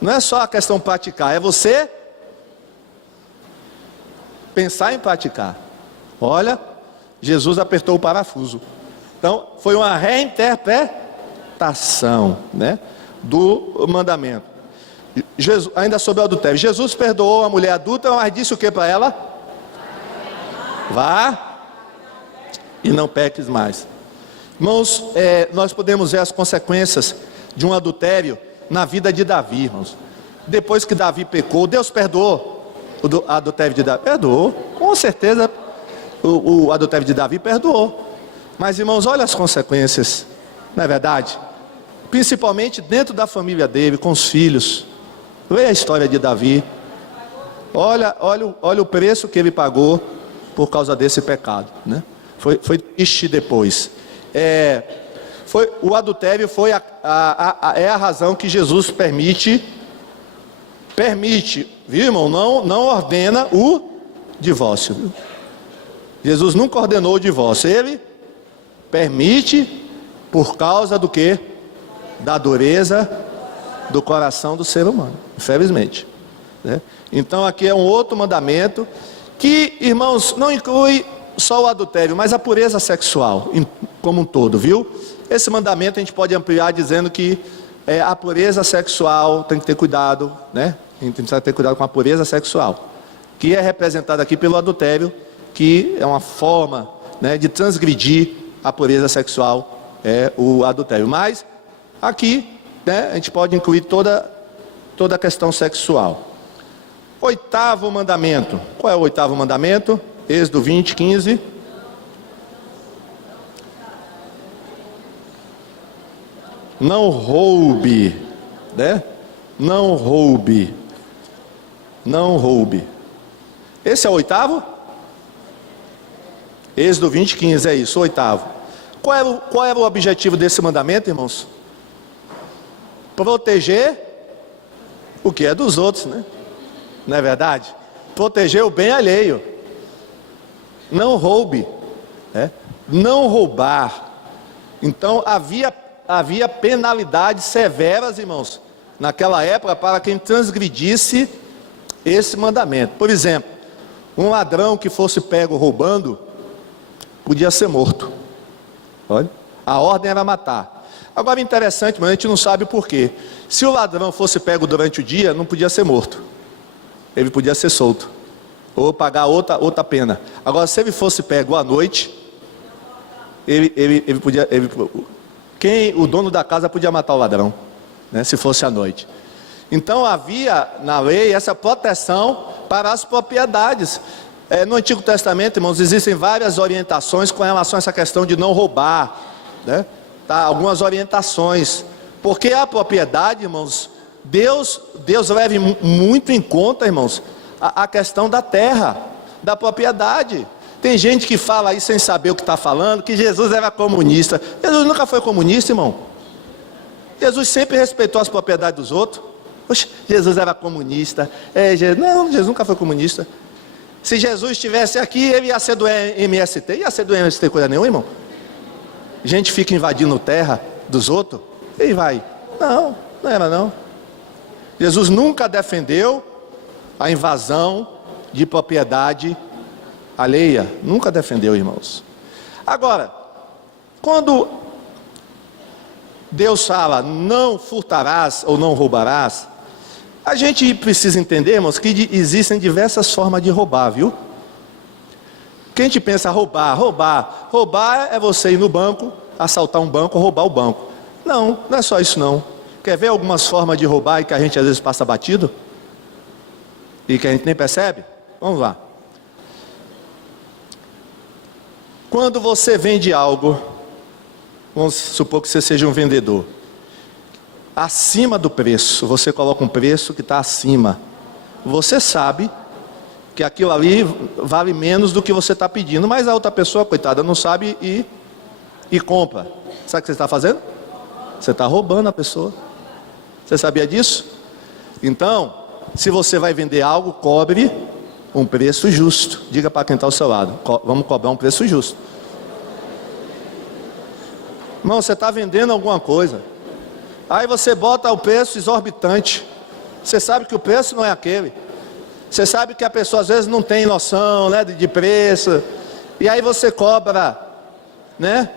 Não é só a questão de praticar, é você pensar em praticar. Olha, Jesus apertou o parafuso. Então, foi uma reinterpretação, né, do mandamento. Jesus, ainda sobre o adultério, Jesus perdoou a mulher adulta, mas disse o que para ela? Vá e não peques mais. Irmãos, nós podemos ver as consequências de um adultério na vida de Davi, irmãos. Depois que Davi pecou, Deus perdoou o adultério de Davi? Perdoou, com certeza o adultério de Davi perdoou. Mas, irmãos, olha as consequências, não é verdade? Principalmente dentro da família dele, com os filhos. Leia a história de Davi. Olha o preço que ele pagou por causa desse pecado, né? Foi triste depois. O adultério é a razão que Jesus permite, viu, irmão? Não ordena o divórcio, viu? Jesus nunca ordenou o divórcio. Ele permite por causa do quê? Da dureza do coração do ser humano, infelizmente, né? Então aqui é um outro mandamento que, irmãos, não inclui só o adultério, mas a pureza sexual como um todo, viu? Esse mandamento a gente pode ampliar dizendo que a pureza sexual tem que ter cuidado, né? A gente precisa ter cuidado com a pureza sexual, que é representada aqui pelo adultério, que é uma forma, né, de transgredir a pureza sexual, o adultério. Mas aqui, né, a gente pode incluir toda a questão sexual. Oitavo mandamento. Qual é o oitavo mandamento? Êxodo 20, 15. Não roube, né? Não roube. Não roube. Esse é o oitavo? Êxodo 20, 15, é isso, o oitavo. Qual era o objetivo desse mandamento, irmãos? Proteger o que é dos outros, né? Não é verdade? Proteger o bem alheio. Não roube, né? Não roubar. Então havia penalidades severas, irmãos, naquela época para quem transgredisse esse mandamento. Por exemplo, um ladrão que fosse pego roubando podia ser morto. Olha, a ordem era matar. Agora, interessante, mas a gente não sabe o porquê. Se o ladrão fosse pego durante o dia, não podia ser morto. Ele podia ser solto, ou pagar outra pena. Agora, se ele fosse pego à noite, o dono da casa podia matar o ladrão, né, se fosse à noite. Então havia na lei essa proteção para as propriedades. No Antigo Testamento, irmãos, existem várias orientações com relação a essa questão de não roubar, né? Tá, algumas orientações, porque a propriedade, irmãos, Deus leva muito em conta, irmãos, a questão da terra, da propriedade. Tem gente que fala aí sem saber o que está falando, que Jesus era comunista. Jesus nunca foi comunista, irmão. Jesus sempre respeitou as propriedades dos outros. Poxa, Jesus era comunista. Não, Jesus nunca foi comunista. Se Jesus estivesse aqui, ele ia ser do MST. Ia ser do MST coisa nenhuma, irmão. Gente fica invadindo terra dos outros. E vai. Não era não. Jesus nunca defendeu a invasão de propriedade alheia. Nunca defendeu, irmãos. Agora, quando Deus fala não furtarás ou não roubarás, a gente precisa entender, irmãos, que existem diversas formas de roubar, viu? Quem te pensa roubar é você ir no banco, assaltar um banco, roubar o banco. Não é só isso não. Quer ver algumas formas de roubar e que a gente às vezes passa batido? E que a gente nem percebe? Vamos lá. Quando você vende algo, vamos supor que você seja um vendedor, acima do preço, você coloca um preço que está acima. Você sabe que aquilo ali vale menos do que você está pedindo, mas a outra pessoa, coitada, não sabe e compra. Sabe o que você está fazendo? Você está roubando a pessoa. Você sabia disso? Então, se você vai vender algo, cobre um preço justo. Diga para quem está ao seu lado, vamos cobrar um preço justo. Irmão, você está vendendo alguma coisa, aí você bota o preço exorbitante. Você sabe que o preço não é aquele. Você sabe que a pessoa às vezes não tem noção, né, de preço. E aí você cobra, né?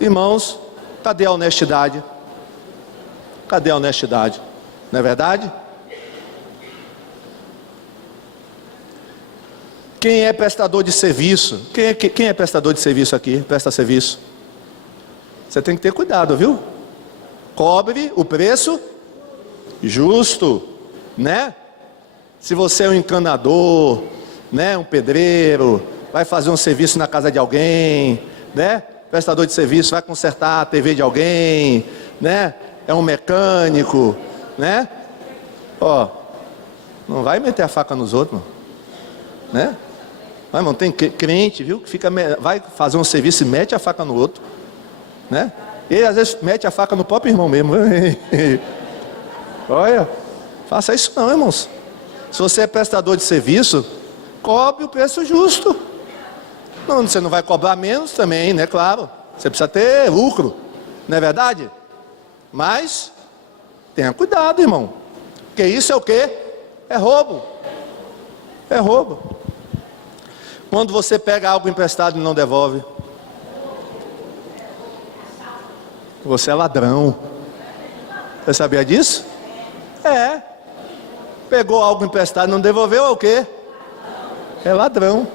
Irmãos, cadê a honestidade? Cadê a honestidade? Não é verdade? Quem é prestador de serviço? Quem é prestador de serviço aqui? Presta serviço. Você tem que ter cuidado, viu? Cobre o preço justo, né? Se você é um encanador, né, um pedreiro, vai fazer um serviço na casa de alguém, né? Prestador de serviço, vai consertar a TV de alguém, né? É um mecânico, né? Ó, não vai meter a faca nos outros, né? Mas, irmão, tem crente, viu, que vai fazer um serviço e mete a faca no outro, né? E às vezes mete a faca no próprio irmão mesmo. Olha, faça isso não, irmãos. Se você é prestador de serviço, cobre o preço justo. Não, você não vai cobrar menos também, né? Claro, você precisa ter lucro, não é verdade? Mas tenha cuidado, irmão, porque isso é o quê? É roubo. É roubo. Quando você pega algo emprestado e não devolve, você é ladrão. Você sabia disso? É. Pegou algo emprestado e não devolveu, é o quê? É ladrão.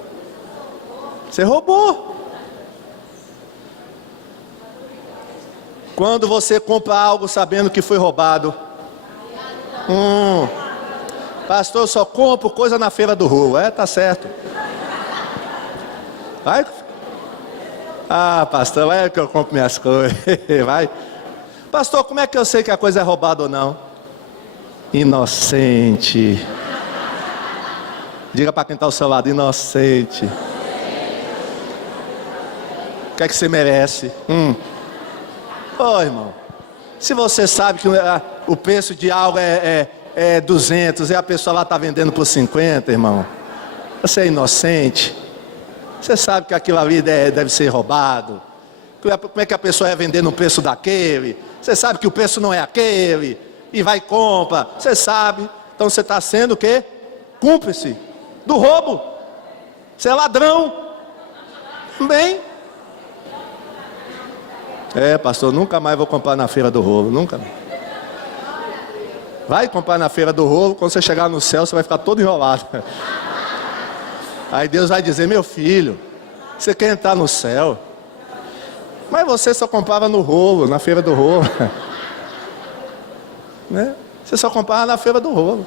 Você roubou. Quando você compra algo sabendo que foi roubado, pastor, eu só compro coisa na feira do rolo. É, tá certo. Vai. Ah, pastor, vai que eu compro minhas coisas. Vai. Pastor, como é que eu sei que a coisa é roubada ou não? Inocente. Diga para quem está ao seu lado, inocente. O que é que você merece? Ô, irmão, se você sabe que o preço de algo é 200 e a pessoa lá está vendendo por 50, irmão, você é inocente. Você sabe que aquilo ali deve ser roubado. Como é que a pessoa ia vender no preço daquele? Você sabe que o preço não é aquele. E vai e compra. Você sabe. Então você está sendo o quê? Cúmplice do roubo. Você é ladrão. Bem. É, pastor, nunca mais vou comprar na feira do rolo. Nunca. Vai comprar na feira do rolo. Quando você chegar no céu, você vai ficar todo enrolado. Aí Deus vai dizer, meu filho, você quer entrar no céu? Mas você só comprava no rolo, na feira do rolo. Né? Você só comprava na feira do rolo.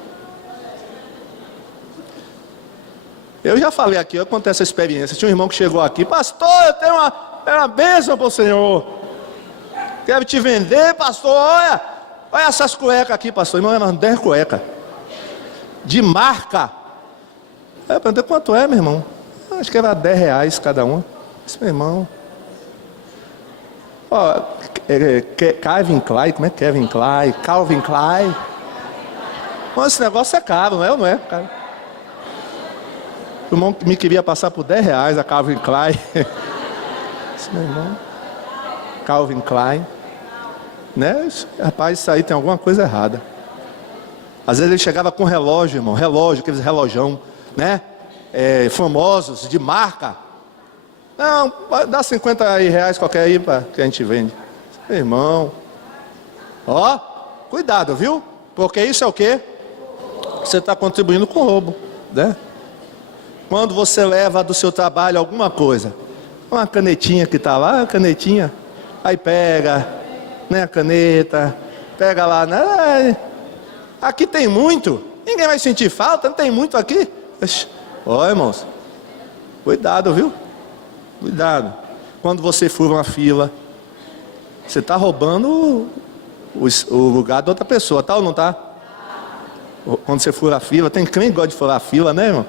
Eu já falei aqui, eu contei essa experiência. Tinha um irmão que chegou aqui, pastor, eu tenho uma bênção para o Senhor. Quero te vender, pastor, olha essas cuecas aqui, pastor. Irmão, eram 10 cuecas. De marca. Eu perguntei, quanto é, meu irmão? Acho que era R$10 cada uma. Esse meu irmão. Ó, Calvin Klein, como é Kevin Klein? Calvin Klein. Mas esse negócio é caro, não é ou não é? Cara? O irmão me queria passar por R$10 a Calvin Klein. Esse meu irmão. Calvin Klein. Né? Rapaz, isso aí tem alguma coisa errada. Às vezes ele chegava com relógio, irmão. Relógio, aqueles relojão, né? Famosos, de marca. Não, dá R$50 qualquer aí que a gente vende. Irmão, ó, cuidado, viu? Porque isso é o quê? Você está contribuindo com o roubo, né? Quando você leva do seu trabalho alguma coisa, uma canetinha que está lá, a canetinha, aí pega, né, a caneta, pega lá, né? Aqui tem muito, ninguém vai sentir falta, não tem muito aqui. Ó, irmãos, cuidado, viu? Cuidado. Quando você fura uma fila, você está roubando o lugar de outra pessoa, tá ou não tá? Quando você fura a fila, tem crente que gosta de furar a fila, né, irmão?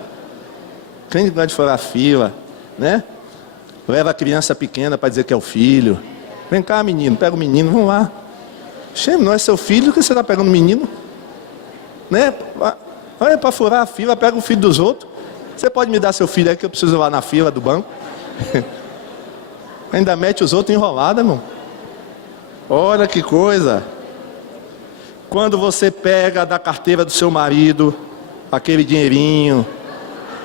Crente que gosta de furar a fila, né? Leva a criança pequena para dizer que é o filho. Vem cá, menino, pega o menino, vamos lá. Cheio, não é seu filho que você está pegando o menino? né? Olha, para furar a fila, pega o filho dos outros. Você pode me dar seu filho aí que eu preciso ir lá na fila do banco? Ainda mete os outros enrolados, irmão. Olha que coisa. Quando você pega da carteira do seu marido aquele dinheirinho,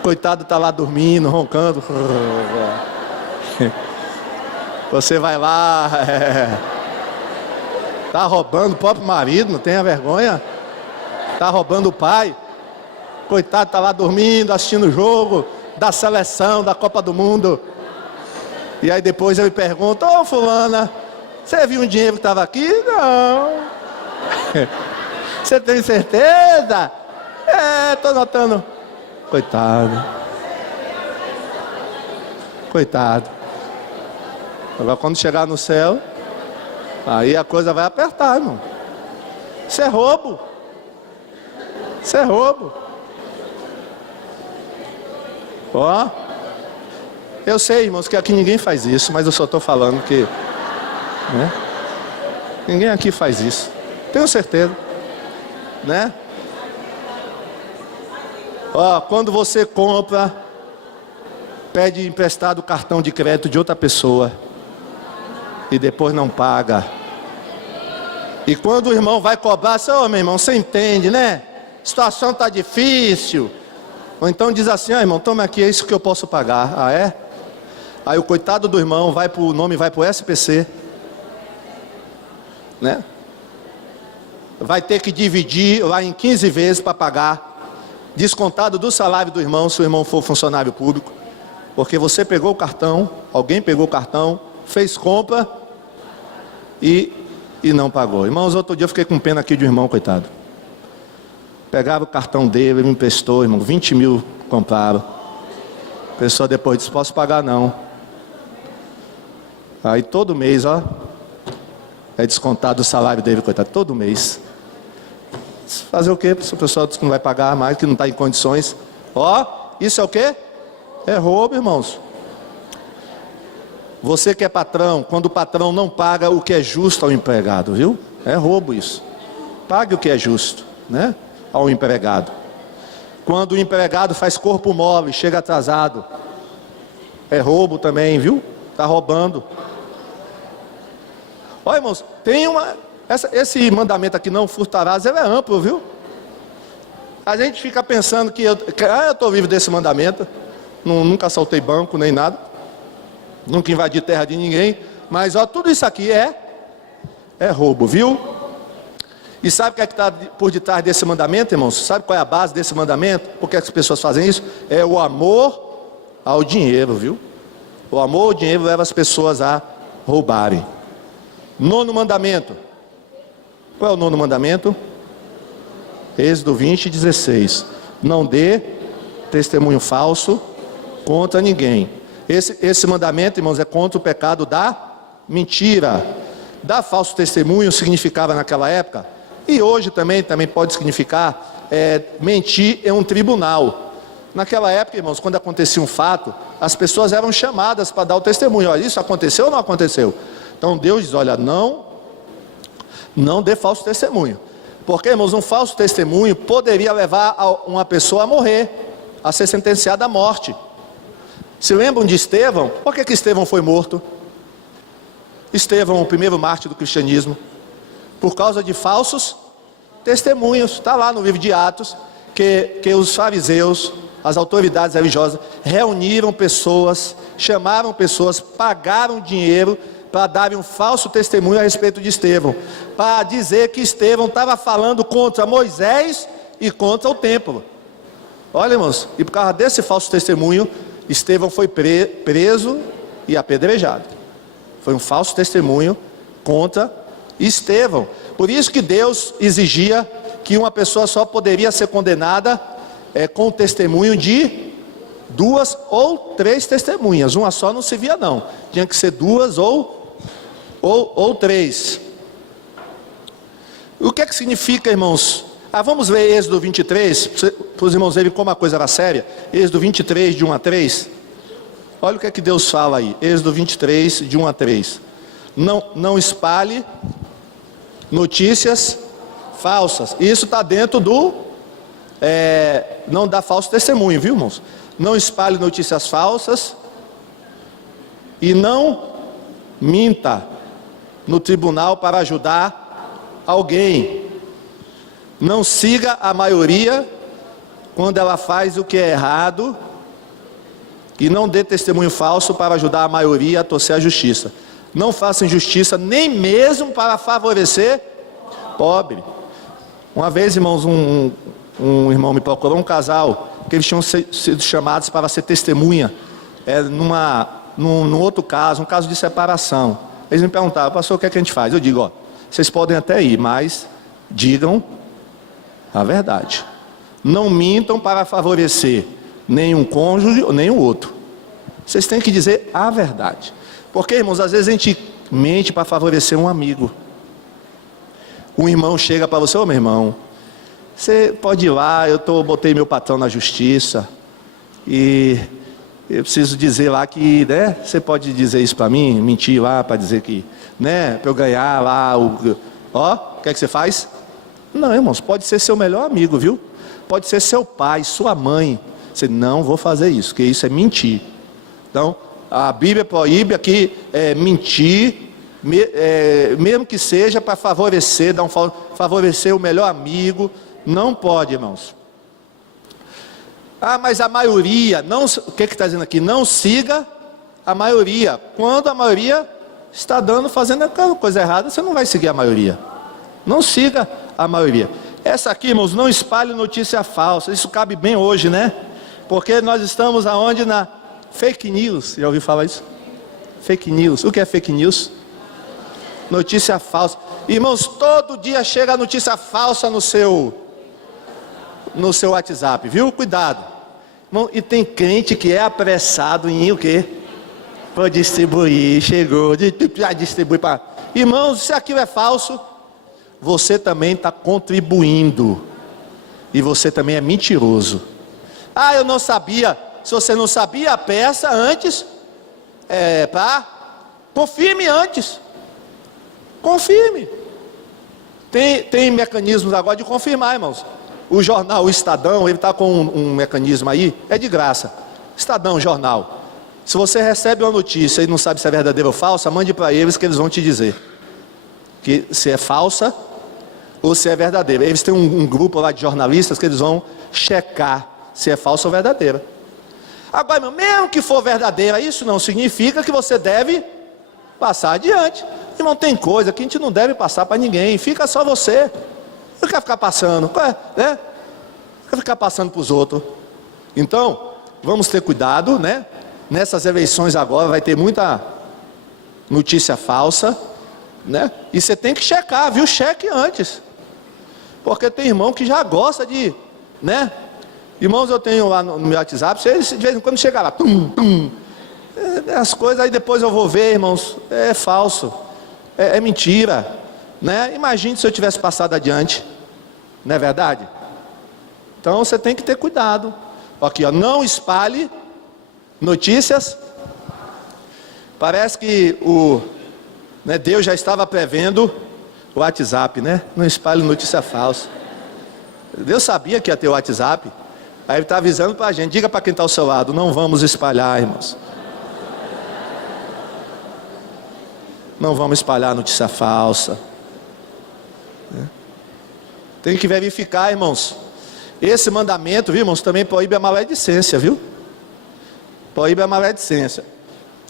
coitado está lá dormindo, roncando. Você vai lá, tá roubando o próprio marido, não tenha vergonha. Tá roubando o pai. Coitado, está lá dormindo, assistindo o jogo da seleção, da Copa do Mundo. E aí depois ele pergunta: ô fulana, você viu um dinheiro que estava aqui? Não. Você tem certeza? Estou notando. Coitado. Coitado. Agora quando chegar no céu, aí a coisa vai apertar, irmão. Isso é roubo. Isso é roubo. Ó, eu sei, irmãos, que aqui ninguém faz isso, mas eu só estou falando que, né? Ninguém aqui faz isso, tenho certeza, né? Ó, quando você compra, pede emprestado o cartão de crédito de outra pessoa e depois não paga. E quando o irmão vai cobrar, ô meu irmão, você entende, né? A situação está difícil. Ou então diz assim: irmão, toma aqui, é isso que eu posso pagar. Ah, é? Aí o coitado do irmão vai para o nome, vai para o SPC, né? Vai ter que dividir lá em 15 vezes para pagar, descontado do salário do irmão, se o irmão for funcionário público. Porque você pegou o cartão, alguém pegou o cartão, fez compra e não pagou. Irmãos, outro dia eu fiquei com pena aqui de um irmão, coitado. Pegaram o cartão dele, ele me emprestou, irmão, 20 mil compraram. A pessoa depois disse: posso pagar não. Aí todo mês, ó, é descontado o salário dele, coitado, todo mês. Fazer o quê? Se o pessoal diz que não vai pagar mais, que não está em condições. Ó, isso é o quê? É roubo, irmãos. Você que é patrão, quando o patrão não paga o que é justo ao empregado, viu? É roubo isso. Pague o que é justo, né? Ao empregado. Quando o empregado faz corpo mole, chega atrasado, é roubo também, viu? Está roubando. Olha, irmãos, tem esse mandamento aqui, não furtarás, ele é amplo, viu? A gente fica pensando que eu estou livre desse mandamento, nunca assaltei banco nem nada, nunca invadi terra de ninguém, mas ó, tudo isso aqui é roubo, viu? E sabe o que é que está por detrás desse mandamento, irmãos? Sabe qual é a base desse mandamento? Por que as pessoas fazem isso? É o amor ao dinheiro, viu? O amor ao dinheiro leva as pessoas a roubarem. Nono mandamento. Qual é o nono mandamento? Êxodo 20:16. Não dê testemunho falso contra ninguém. Esse mandamento, irmãos, é contra o pecado da mentira. Dar falso testemunho significava naquela época, e hoje também pode significar, mentir em um tribunal. Naquela época, irmãos, quando acontecia um fato, as pessoas eram chamadas para dar o testemunho. Olha, isso aconteceu ou não aconteceu? Então Deus diz: olha, não dê falso testemunho. Porque, irmãos, um falso testemunho poderia levar uma pessoa a morrer, a ser sentenciada à morte. Se lembram de Estevão? Por que Estevão foi morto? Estevão, o primeiro mártir do cristianismo, por causa de falsos testemunhos. Está lá no livro de Atos, que os fariseus, as autoridades religiosas, reuniram pessoas, chamaram pessoas, pagaram dinheiro para darem um falso testemunho a respeito de Estevão, para dizer que Estevão estava falando contra Moisés e contra o templo. Olha, irmãos, e por causa desse falso testemunho, Estevão foi preso e apedrejado. Foi um falso testemunho contra Estevão. Por isso que Deus exigia que uma pessoa só poderia ser condenada com o testemunho de 2 ou 3 testemunhas. Uma só não se via não. Tinha que ser 2 ou 3. O que é que significa, irmãos? Vamos ler Êxodo 23, para os irmãos verem como a coisa era séria. Êxodo 23, de 1 a 3. Olha o que é que Deus fala aí. Êxodo 23, de 1 a 3. Não espalhe notícias falsas. Isso está dentro do não dá falso testemunho, viu, irmãos? Não espalhe notícias falsas e não minta no tribunal para ajudar alguém. Não siga a maioria quando ela faz o que é errado e não dê testemunho falso para ajudar a maioria a torcer a justiça. Não faça injustiça nem mesmo para favorecer pobre. Uma vez, irmãos, um irmão me procurou, um casal, que eles tinham sido chamados para ser testemunha, num outro caso, um caso de separação. Eles me perguntaram: pastor, o que é que a gente faz? Eu digo: ó, vocês podem até ir, mas digam a verdade. Não mintam para favorecer nem um cônjuge nem o outro. Vocês têm que dizer a verdade. Porque, irmãos, às vezes a gente mente para favorecer um amigo. Um irmão chega para você: ô meu irmão, você pode ir lá, botei meu patrão na justiça e eu preciso dizer lá que, né, você pode dizer isso para mim, mentir lá para dizer que, né, para eu ganhar lá o que é que você faz? Não, irmãos, pode ser seu melhor amigo, viu? Pode ser seu pai, sua mãe. Você: não vou fazer isso, porque isso é mentir. Então, a Bíblia proíbe aqui mentir, mesmo que seja para favorecer, favorecer o melhor amigo. Não pode, irmãos. Mas a maioria, o que está dizendo aqui? Não siga a maioria. Quando a maioria está fazendo aquela coisa errada, você não vai seguir a maioria. Não siga a maioria. Essa aqui, irmãos, não espalhe notícia falsa. Isso cabe bem hoje, né? Porque nós estamos aonde? Na fake news. Já ouviu falar isso? Fake news. O que é fake news? Notícia falsa. Irmãos, todo dia chega notícia falsa no seu WhatsApp, viu? Cuidado. Irmão, e tem crente que é apressado em o quê? Para distribuir. Chegou, já distribui para... Irmãos, se aquilo é falso, você também está contribuindo. E você também é mentiroso. Eu não sabia. Se você não sabia, peça antes. Confirme antes. Confirme. Tem mecanismos agora de confirmar, irmãos. O jornal, o Estadão, ele está com um mecanismo aí, é de graça. Estadão, jornal. Se você recebe uma notícia e não sabe se é verdadeira ou falsa, mande para eles que eles vão te dizer que se é falsa ou se é verdadeira. Eles têm um grupo lá de jornalistas que eles vão checar se é falsa ou verdadeira. Agora, irmão, mesmo que for verdadeira, isso não significa que você deve passar adiante. Irmão, tem coisa que a gente não deve passar para ninguém. Fica só você. Não quer ficar passando, né? Quer ficar passando para os outros. Então, vamos ter cuidado, né? Nessas eleições agora vai ter muita notícia falsa, né? E você tem que checar, viu? Cheque antes. Porque tem irmão que já gosta de, né? Irmãos, eu tenho lá no meu WhatsApp, vocês de vez em quando chega lá, as coisas, aí depois eu vou ver, irmãos, é falso, é mentira, né? Imagine se eu tivesse passado adiante, não é verdade? Então você tem que ter cuidado. Aqui, ó, não espalhe notícias. Parece que Deus já estava prevendo o WhatsApp, né? Não espalhe notícia falsa. Deus sabia que ia ter o WhatsApp. Aí Ele está avisando para a gente. Diga para quem está ao seu lado: não vamos espalhar, irmãos. Não vamos espalhar notícia falsa. Tem que verificar, irmãos. Esse mandamento, viu, irmãos, também proíbe a maledicência, viu? Proíbe a maledicência.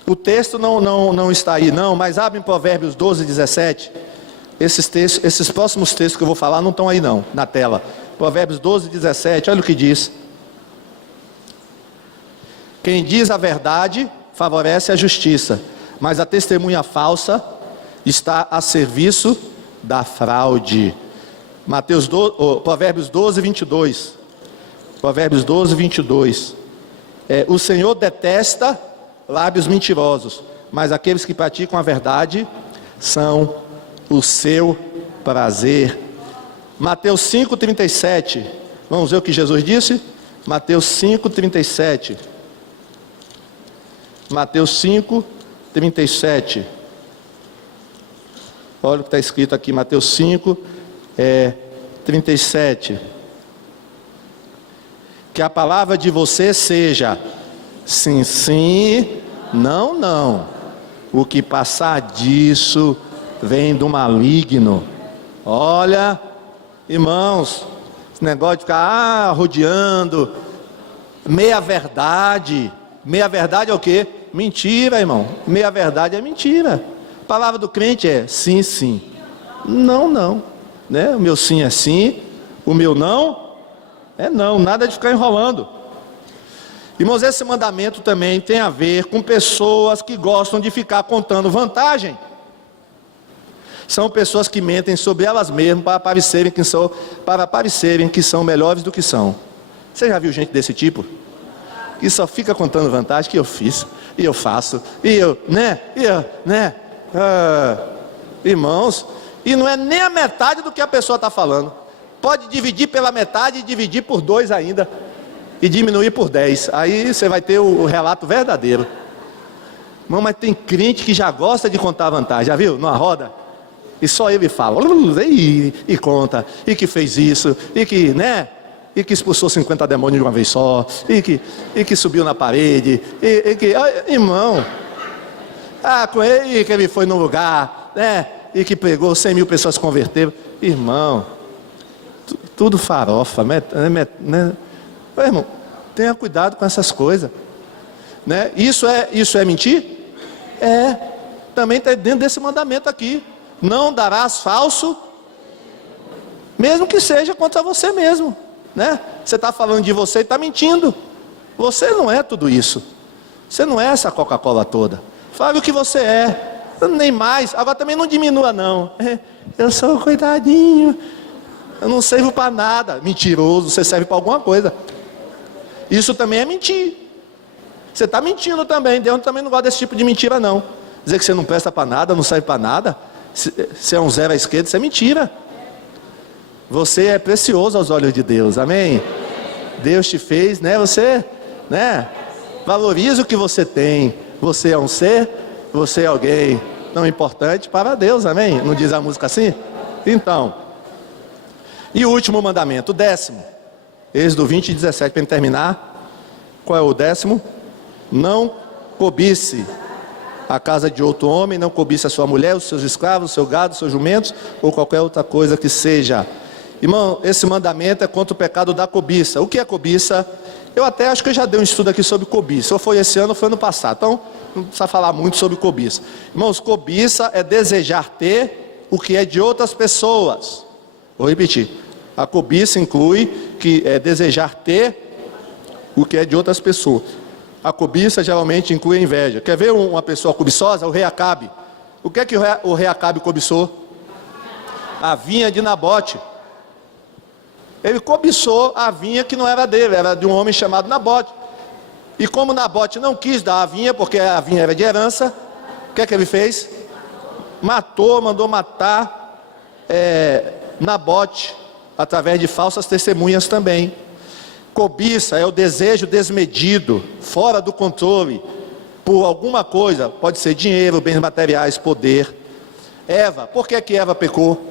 O texto não está aí, não, mas abre em Provérbios 12, 17. Esses próximos textos que eu vou falar não estão aí, não, na tela. Provérbios 12, 17, olha o que diz. Quem diz a verdade favorece a justiça, mas a testemunha falsa está a serviço da fraude. Provérbios 12, 22. Provérbios 12, 22. O Senhor detesta lábios mentirosos, mas aqueles que praticam a verdade são o seu prazer. Mateus 5, 37. Vamos ver o que Jesus disse? Mateus 5, 37. Mateus 5, 37. Olha o que está escrito aqui, Mateus 5, 37. Que a palavra de você seja sim, sim, não, não. O que passar disso vem do maligno. Olha, irmãos, esse negócio de ficar rodeando, meia verdade. Meia verdade é o quê? Mentira, irmão. Meia verdade é mentira. A palavra do crente é sim, sim. Não, não, né? O meu sim é sim, o meu não é não, nada de ficar enrolando. Irmãos, esse mandamento também tem a ver com pessoas que gostam de ficar contando vantagem. São pessoas que mentem sobre elas mesmas para parecerem que são melhores do que são. Você já viu gente desse tipo? Que só fica contando vantagem, que eu fiz, e eu faço, e eu, né? Irmãos, e não é nem a metade do que a pessoa está falando. Pode dividir pela metade e dividir por 2 ainda. E diminuir por 10. Aí você vai ter o relato verdadeiro. Irmão, mas tem crente que já gosta de contar vantagem. Já viu? Numa roda. E só ele fala. E conta. E que fez isso. E que, né? E que expulsou 50 demônios de uma vez só. E que subiu na parede. Irmão. Com ele que ele foi num lugar, né? E que pregou 100 mil pessoas se converteram. Irmão, tudo farofa, né? Irmão, tenha cuidado com essas coisas, né? Isso é mentir? Também está dentro desse mandamento aqui. Não darás falso, mesmo que seja contra você mesmo, né? Você está falando de você e está mentindo. Você não é tudo isso. Você não é essa Coca-Cola toda. Fale o que você é, nem mais. Agora também não diminua não. Eu sou coitadinho, eu não servo para nada. Mentiroso, você serve para alguma coisa. Isso também é mentir. Você está mentindo também. Deus também não gosta desse tipo de mentira não. Dizer que você não presta para nada, não serve para nada, você é um zero à esquerda, isso é mentira. Você é precioso aos olhos de Deus, amém? Deus te fez, né? Você, né? Valoriza o que você tem. Você é um ser, você é alguém tão importante para Deus, amém? Não diz a música assim? Então, e o último mandamento, o 10º, Êxodo 20:17, para terminar. Qual é o 10º? Não cobice a casa de outro homem, não cobice a sua mulher, os seus escravos, o seu gado, os seus jumentos, ou qualquer outra coisa que seja. Irmão, esse mandamento é contra o pecado da cobiça. O que é cobiça? Eu até acho que eu já dei um estudo aqui sobre cobiça. Ou foi esse ano ou foi ano passado. Então, não precisa falar muito sobre cobiça. Irmãos, cobiça é desejar ter o que é de outras pessoas. Vou repetir. A cobiça inclui que é desejar ter o que é de outras pessoas. A cobiça geralmente inclui a inveja. Quer ver uma pessoa cobiçosa? O rei Acabe. O que é que o rei Acabe cobiçou? A vinha de Nabote. Ele cobiçou a vinha que não era dele, era de um homem chamado Nabote. E como Nabote não quis dar a vinha, porque a vinha era de herança, o que é que ele fez? Mandou matar Nabote, através de falsas testemunhas também. Cobiça é o desejo desmedido, fora do controle, por alguma coisa, pode ser dinheiro, bens materiais, poder. Eva, por que Eva pecou?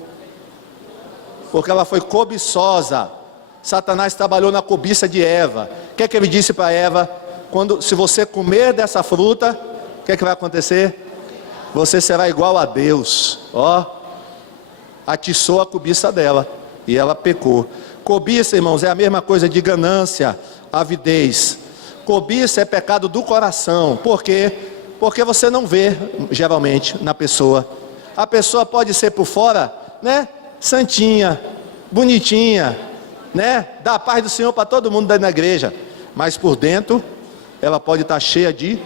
Porque ela foi cobiçosa. Satanás trabalhou na cobiça de Eva. O que é que ele disse para Eva? Se você comer dessa fruta, o que é que vai acontecer? Você será igual a Deus. Atiçou a cobiça dela e ela pecou. Cobiça, irmãos, é a mesma coisa de ganância, avidez. Cobiça é pecado do coração. Por quê? Porque você não vê, geralmente, na pessoa. A pessoa pode ser por fora, né? Santinha, bonitinha, né? Dá a paz do Senhor para todo mundo da igreja. Mas por dentro, ela pode estar cheia de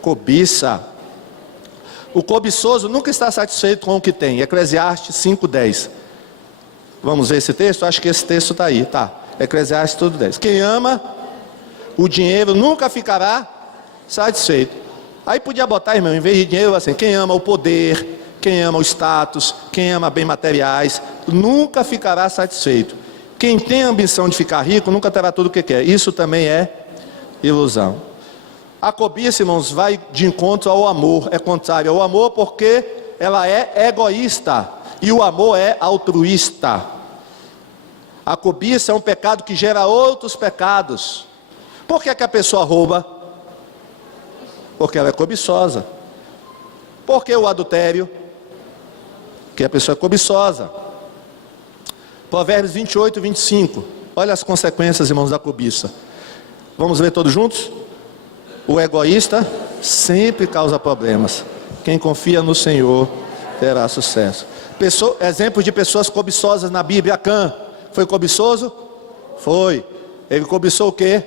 cobiça. O cobiçoso nunca está satisfeito com o que tem. Eclesiastes 5:10. Vamos ver esse texto? Acho que esse texto está aí, tá? Eclesiastes 5:10. Quem ama o dinheiro nunca ficará satisfeito. Aí podia botar, irmão, em vez de dinheiro, assim, quem ama o poder, quem ama o status, quem ama bens materiais, nunca ficará satisfeito. Quem tem a ambição de ficar rico, nunca terá tudo o que quer. Isso também é ilusão. A cobiça, irmãos, vai de encontro ao amor. É contrário ao amor porque ela é egoísta. E o amor é altruísta. A cobiça é um pecado que gera outros pecados. Por que a pessoa rouba? Porque ela é cobiçosa. Por que o adultério? Porque a pessoa é cobiçosa. Provérbios 28, 25. Olha as consequências, irmãos, da cobiça. Vamos ler todos juntos? O egoísta sempre causa problemas. Quem confia no Senhor terá sucesso. Exemplos de pessoas cobiçosas na Bíblia. Acã foi cobiçoso? Foi. Ele cobiçou o quê?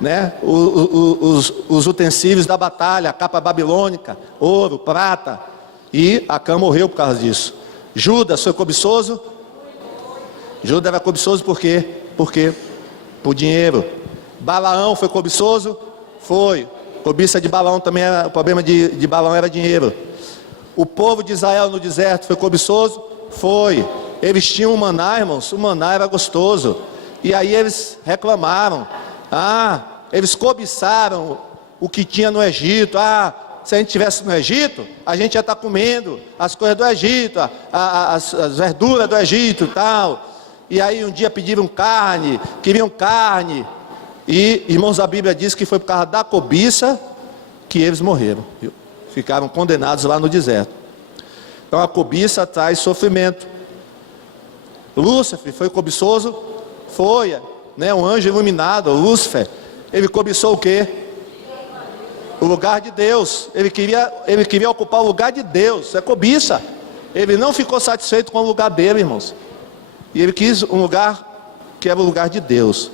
Né? Os utensílios da batalha, a capa babilônica, ouro, prata. E Acã morreu por causa disso. Judas foi cobiçoso? Judas era cobiçoso por quê? Por dinheiro. Balaão foi cobiçoso? Foi. Cobiça de Balaão também era, o problema de Balaão era dinheiro. O povo de Israel no deserto foi cobiçoso? Foi. Eles tinham um maná, irmãos, o maná era gostoso. E aí eles reclamaram. Eles cobiçaram o que tinha no Egito. Se a gente estivesse no Egito, a gente ia estar comendo as coisas do Egito, as verduras do Egito e tal. E aí um dia pediram carne, queriam carne. E, irmãos, a Bíblia diz que foi por causa da cobiça que eles morreram. Viu? Ficaram condenados lá no deserto. Então a cobiça traz sofrimento. Lúcifer foi cobiçoso? Foi, né? Um anjo iluminado, Lúcifer. Ele cobiçou o quê? O lugar de Deus. Ele queria ocupar o lugar de Deus. Isso é cobiça. Ele não ficou satisfeito com o lugar dele, irmãos. E ele quis um lugar que era o lugar de Deus.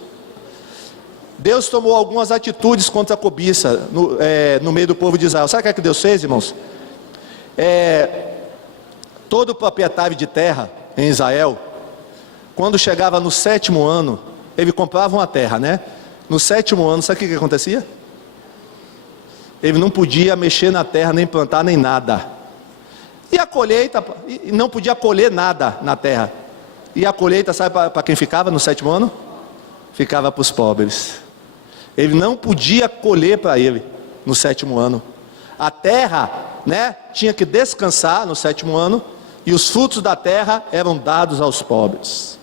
Deus tomou algumas atitudes contra a cobiça no meio do povo de Israel. Sabe o que Deus fez, irmãos? Todo proprietário de terra em Israel, quando chegava no 7º ano, ele comprava uma terra, né? No 7º ano, sabe o que acontecia? Ele não podia mexer na terra, nem plantar, nem nada. E a colheita, não podia colher nada na terra. E a colheita, sabe para quem ficava no 7º ano? Ficava para os pobres. Ele não podia colher para ele no 7º ano. A terra, né, tinha que descansar no 7º ano, e os frutos da terra eram dados aos pobres.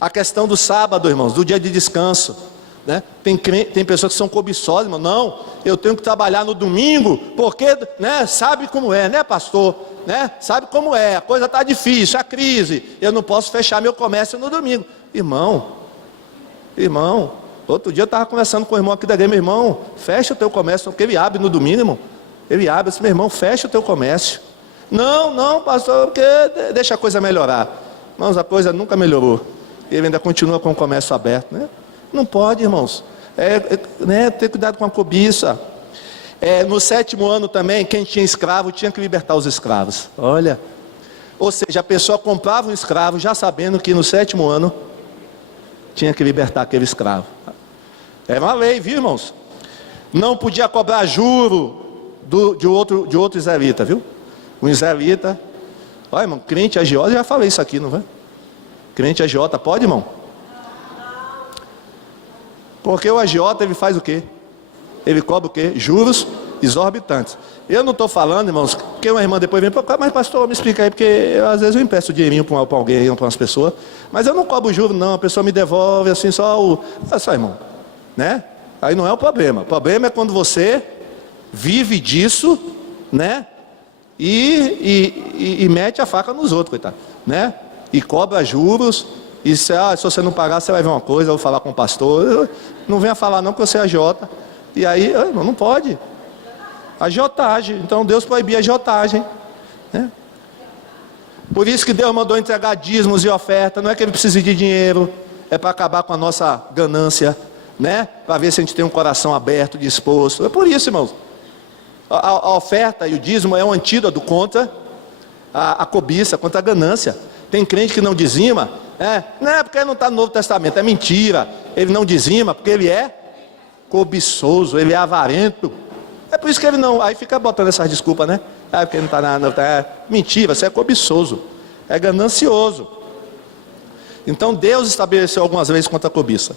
A questão do sábado, irmãos, do dia de descanso, né? Tem pessoas que são cobiçosas, irmão. Não, eu tenho que trabalhar no domingo, porque, né, sabe como é, né, pastor? Né? Sabe como é, a coisa está difícil, a crise, eu não posso fechar meu comércio no domingo. Irmão, outro dia eu estava conversando com o irmão aqui da igreja. Meu irmão, fecha o teu comércio, porque ele abre no domingo, irmão. Ele abre, assim, meu irmão, fecha o teu comércio. Não, pastor, porque deixa a coisa melhorar. Irmãos, a coisa nunca melhorou. Ele ainda continua com o comércio aberto, né? Não pode, irmãos. Ter cuidado com a cobiça. No 7º ano também, quem tinha escravo tinha que libertar os escravos. Olha, ou seja, a pessoa comprava um escravo já sabendo que no 7º ano tinha que libertar aquele escravo. É uma lei, viu, irmãos? Não podia cobrar juro de outro israelita, viu? Um israelita. Olha, irmão, crente agiota, já falei isso aqui, não vai? Crente agiota, pode, irmão? Porque o agiota, ele faz o quê? Ele cobra o quê? Juros exorbitantes. Eu não estou falando, irmãos, porque uma irmã depois vem, mas pastor, me explica aí, porque às vezes eu empresto dinheirinho para alguém, para umas pessoas, mas eu não cobro juros não, a pessoa me devolve assim, só, irmão, né? Aí não é o problema é quando você vive disso, né? E mete a faca nos outros, coitado, né? E cobra juros, e se você não pagar, você vai ver uma coisa, eu vou falar com o pastor, não venha falar não que você é agiota. E aí, não pode. Agiotagem. Então Deus proibia a agiotagem, né? Por isso que Deus mandou entregar dízimos e oferta. Não é que ele precise de dinheiro, é para acabar com a nossa ganância, né? Para ver se a gente tem um coração aberto, disposto. É por isso, irmãos. A oferta e o dízimo é um antídoto contra a cobiça, contra a ganância. Tem crente que não dizima, não é porque ele não está no Novo Testamento, é mentira. Ele não dizima porque ele é cobiçoso, ele é avarento. É por isso que ele não, aí fica botando essas desculpas, né? Porque ele não está mentira, você é cobiçoso, é ganancioso. Então Deus estabeleceu algumas leis contra a cobiça.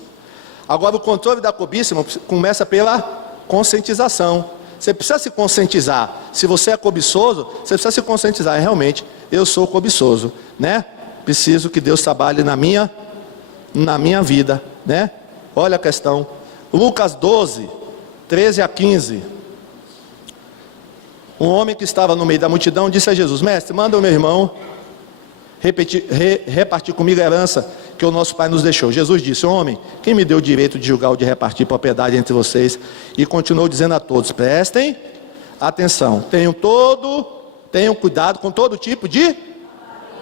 Agora o controle da cobiça, irmão, começa pela conscientização. Você precisa se conscientizar. Se você é cobiçoso, você precisa se conscientizar. Realmente, eu sou cobiçoso, né? Preciso que Deus trabalhe na minha na minha vida, né? Olha a questão. Lucas 12, 13 a 15. Um homem que estava no meio da multidão disse a Jesus: Mestre, manda o meu irmão repartir comigo a herança que o nosso pai nos deixou. Jesus disse: homem, quem me deu o direito de julgar ou de repartir propriedade entre vocês? E continuou dizendo a todos: prestem atenção, tenham cuidado com todo tipo de...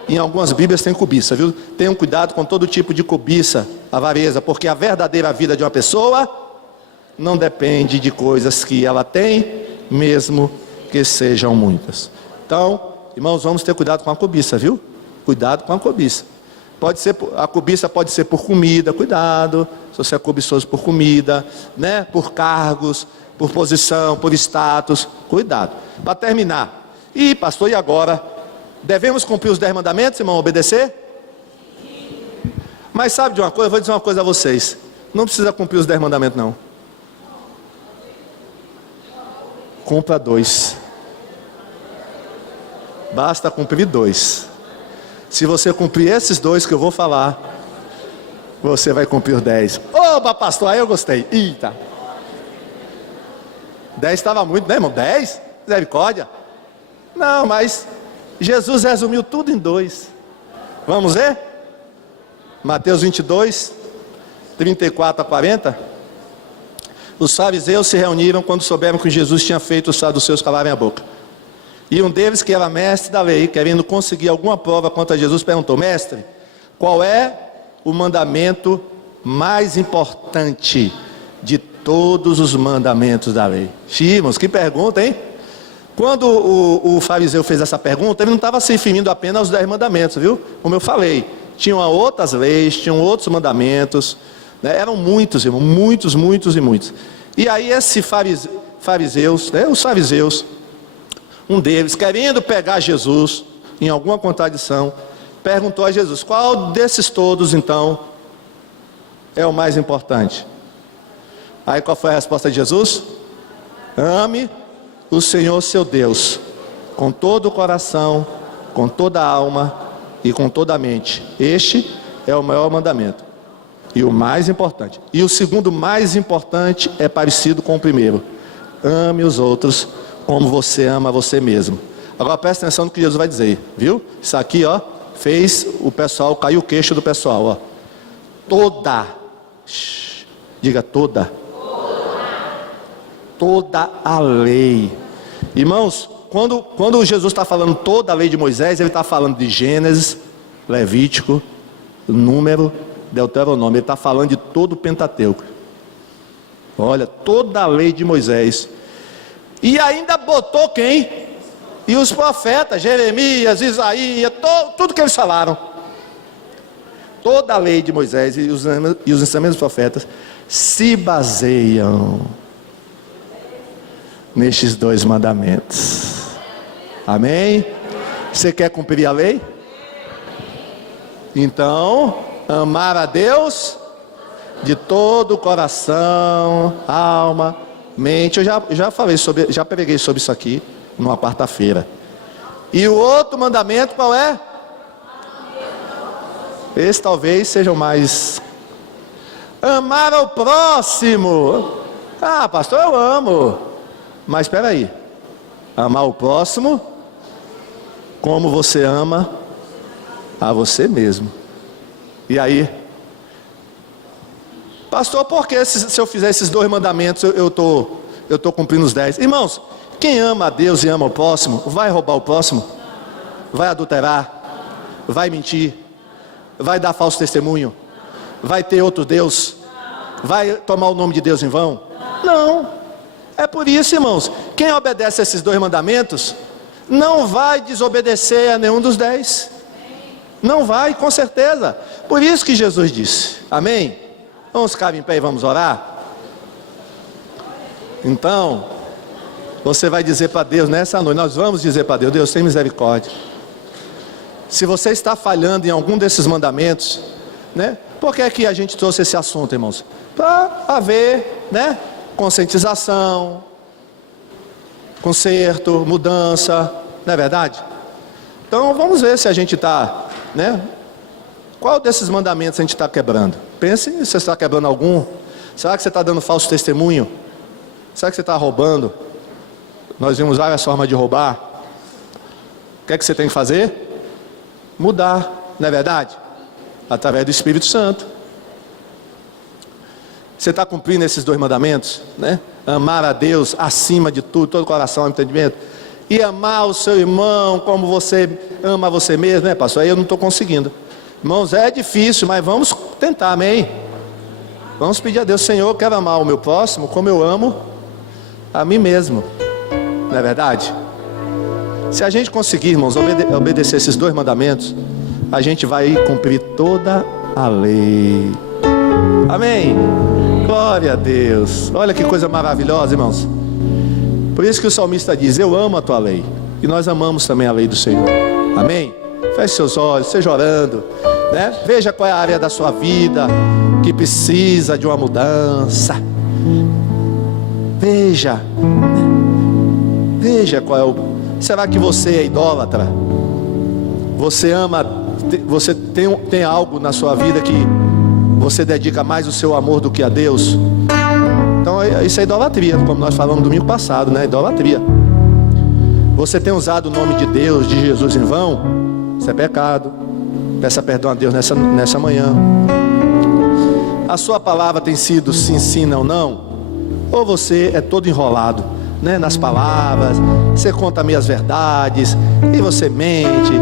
Em algumas bíblias tem cobiça, viu? Tenham cuidado com todo tipo de cobiça, avareza, porque a verdadeira vida de uma pessoa não depende de coisas que ela tem, mesmo que sejam muitas. Então, irmãos, vamos ter cuidado com a cobiça, viu? Cuidado com a cobiça. A cobiça pode ser por comida, cuidado, se você é cobiçoso por comida, né? Por cargos, por posição, por status, cuidado. Para terminar, pastor, e agora? Devemos cumprir os 10 mandamentos, irmão, obedecer? Mas sabe de uma coisa? Eu vou dizer uma coisa a vocês. Não precisa cumprir os 10 mandamentos, não. Cumpra 2. Basta cumprir 2. Se você cumprir esses 2 que eu vou falar, você vai cumprir os 10. Opa, pastor, aí eu gostei. Eita. 10 estava muito, né, irmão? 10? Misericórdia. Não, mas Jesus resumiu tudo em 2. Vamos ver? Mateus 22, 34 a 40. Os fariseus se reuniram quando souberam que Jesus tinha feito os saduceus calarem a boca. E um deles, que era mestre da lei, querendo conseguir alguma prova contra Jesus, perguntou: mestre, qual é o mandamento mais importante de todos os mandamentos da lei? Irmãos, que pergunta, hein? Quando o fariseu fez essa pergunta, ele não estava se referindo apenas aos 10 mandamentos, viu? Como eu falei, tinham outras leis, tinham outros mandamentos, né? Eram muitos, irmão, muitos. E aí esses fariseus, né? Os fariseus, um deles, querendo pegar Jesus em alguma contradição, perguntou a Jesus: qual desses todos, então, é o mais importante? Aí qual foi a resposta de Jesus? Ame o Senhor seu Deus com todo o coração, com toda a alma e com toda a mente. Este é o maior mandamento e o mais importante. E o segundo mais importante é parecido com o primeiro: ame os outros como você ama você mesmo. Agora presta atenção no que Jesus vai dizer, viu? Isso aqui, ó, fez o pessoal, caiu o queixo do pessoal, ó. Diga toda a lei. Irmãos, quando Jesus está falando toda a lei de Moisés, ele está falando de Gênesis, Levítico, Número, Deuteronômio. Ele está falando de todo o Pentateuco. Olha, toda a lei de Moisés. E ainda botou quem? E os profetas, Jeremias, Isaías, tudo que eles falaram. Toda a lei de Moisés e os ensinamentos dos profetas se baseiam nestes 2 mandamentos. Amém? Você quer cumprir a lei? Então, amar a Deus de todo o coração, alma, mente. Eu já preguei sobre isso aqui numa quarta-feira. E o outro mandamento qual é? Esse talvez seja o mais... Amar ao próximo. Ah, pastor, eu amo. Mas espera aí. Amar o próximo como você ama a você mesmo. E aí? Pastor, por que se eu fizer esses 2 mandamentos eu tô cumprindo os 10? Irmãos, quem ama a Deus e ama o próximo, vai roubar o próximo? Vai adulterar? Vai mentir? Vai dar falso testemunho? Vai ter outro Deus? Vai tomar o nome de Deus em vão? Não. É por isso, irmãos, quem obedece a esses 2 mandamentos não vai desobedecer a nenhum dos 10. Não vai, com certeza. Por isso que Jesus disse. Amém? Vamos ficar em pé e vamos orar? Então, você vai dizer para Deus nessa noite, nós vamos dizer para Deus: Deus, tem misericórdia. Se você está falhando em algum desses mandamentos, né? Por que é que a gente trouxe esse assunto, irmãos? Para haver, né, conscientização, conserto, mudança, não é verdade? Então vamos ver se a gente está, né, Qual desses mandamentos a gente está quebrando? Pense se você está quebrando algum. Será que você está dando falso testemunho? Será que você está roubando? Nós vimos várias formas de roubar. O que é que você tem que fazer? Mudar, não é verdade? Através do Espírito Santo. Você está cumprindo esses 2 mandamentos, né? Amar a Deus acima de tudo, todo coração, entendimento. E amar o seu irmão como você ama você mesmo, né, pastor? Aí eu não estou conseguindo. Irmãos, é difícil, mas vamos tentar, amém? Vamos pedir a Deus, Senhor, eu quero amar o meu próximo como eu amo a mim mesmo. Não é verdade? Se a gente conseguir, irmãos, obedecer esses 2 mandamentos, a gente vai cumprir toda a lei. Amém? Glória a Deus. Olha que coisa maravilhosa, irmãos. Por isso que o salmista diz: eu amo a tua lei. E nós amamos também a lei do Senhor. Amém? Feche seus olhos, esteja orando, né? Veja qual é a área da sua vida que precisa de uma mudança. Veja qual é o... Será que você é idólatra? Você ama, você tem algo na sua vida que você dedica mais o seu amor do que a Deus? Então isso é idolatria, como nós falamos domingo passado, né? Idolatria. Você tem usado o nome de Deus, de Jesus em vão? Isso é pecado. Peça perdão a Deus nessa manhã. A sua palavra tem sido sim, sim, não, não? Ou você é todo enrolado, né, nas palavras, você conta meias verdades e você mente?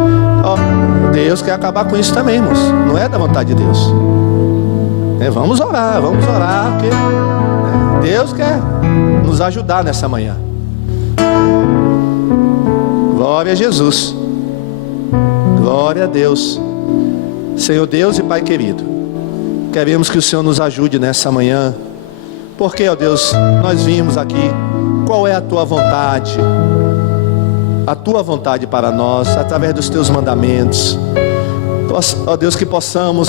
Deus quer acabar com isso também, irmãos. Não é da vontade de Deus. Vamos orar, porque Deus quer nos ajudar nessa manhã. Glória a Jesus. Glória a Deus. Senhor Deus e Pai querido, queremos que o Senhor nos ajude nessa manhã, porque, ó Deus, nós vimos aqui qual é a tua vontade para nós, através dos teus mandamentos. Ó Deus, que possamos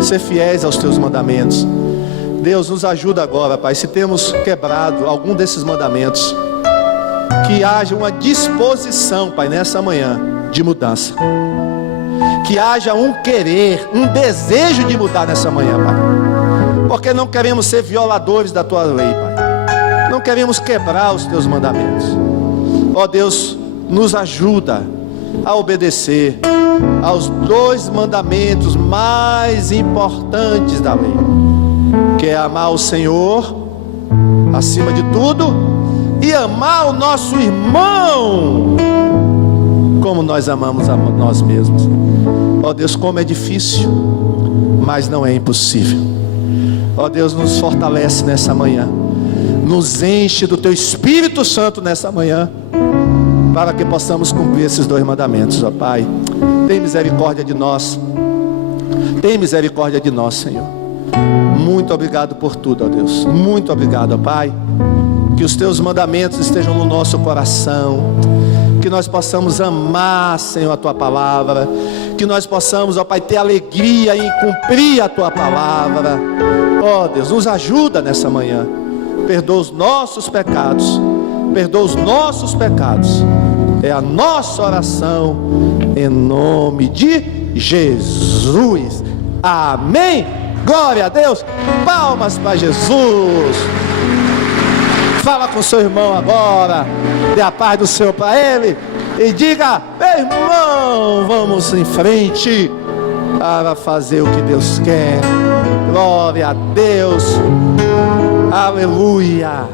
ser fiéis aos teus mandamentos. Deus, nos ajuda agora, Pai, se temos quebrado algum desses mandamentos, que haja uma disposição, Pai, nessa manhã de mudança. Que haja um querer, um desejo de mudar nessa manhã, Pai. Porque não queremos ser violadores da tua lei, Pai. Não queremos quebrar os teus mandamentos. Ó Deus, nos ajuda a obedecer aos 2 mandamentos mais importantes da lei, que é amar o Senhor acima de tudo e amar o nosso irmão como nós amamos a nós mesmos. Ó Deus, como é difícil, mas não é impossível. Ó Deus, nos fortalece nessa manhã, nos enche do teu Espírito Santo nessa manhã, para que possamos cumprir esses 2 mandamentos. Ó Pai, tem misericórdia de nós. Tem misericórdia de nós, Senhor. Muito obrigado por tudo, ó Deus. Muito obrigado, ó Pai. Que os teus mandamentos estejam no nosso coração, que nós possamos amar, Senhor, a tua palavra, que nós possamos, ó Pai, ter alegria em cumprir a tua palavra. Ó Deus, nos ajuda nessa manhã. Perdoa os nossos pecados. Perdoa os nossos pecados. É a nossa oração em nome de Jesus. Amém. Glória a Deus. Palmas para Jesus. Fala com seu irmão agora. Dê a paz do Senhor para ele. E diga: meu irmão, vamos em frente para fazer o que Deus quer. Glória a Deus. Aleluia.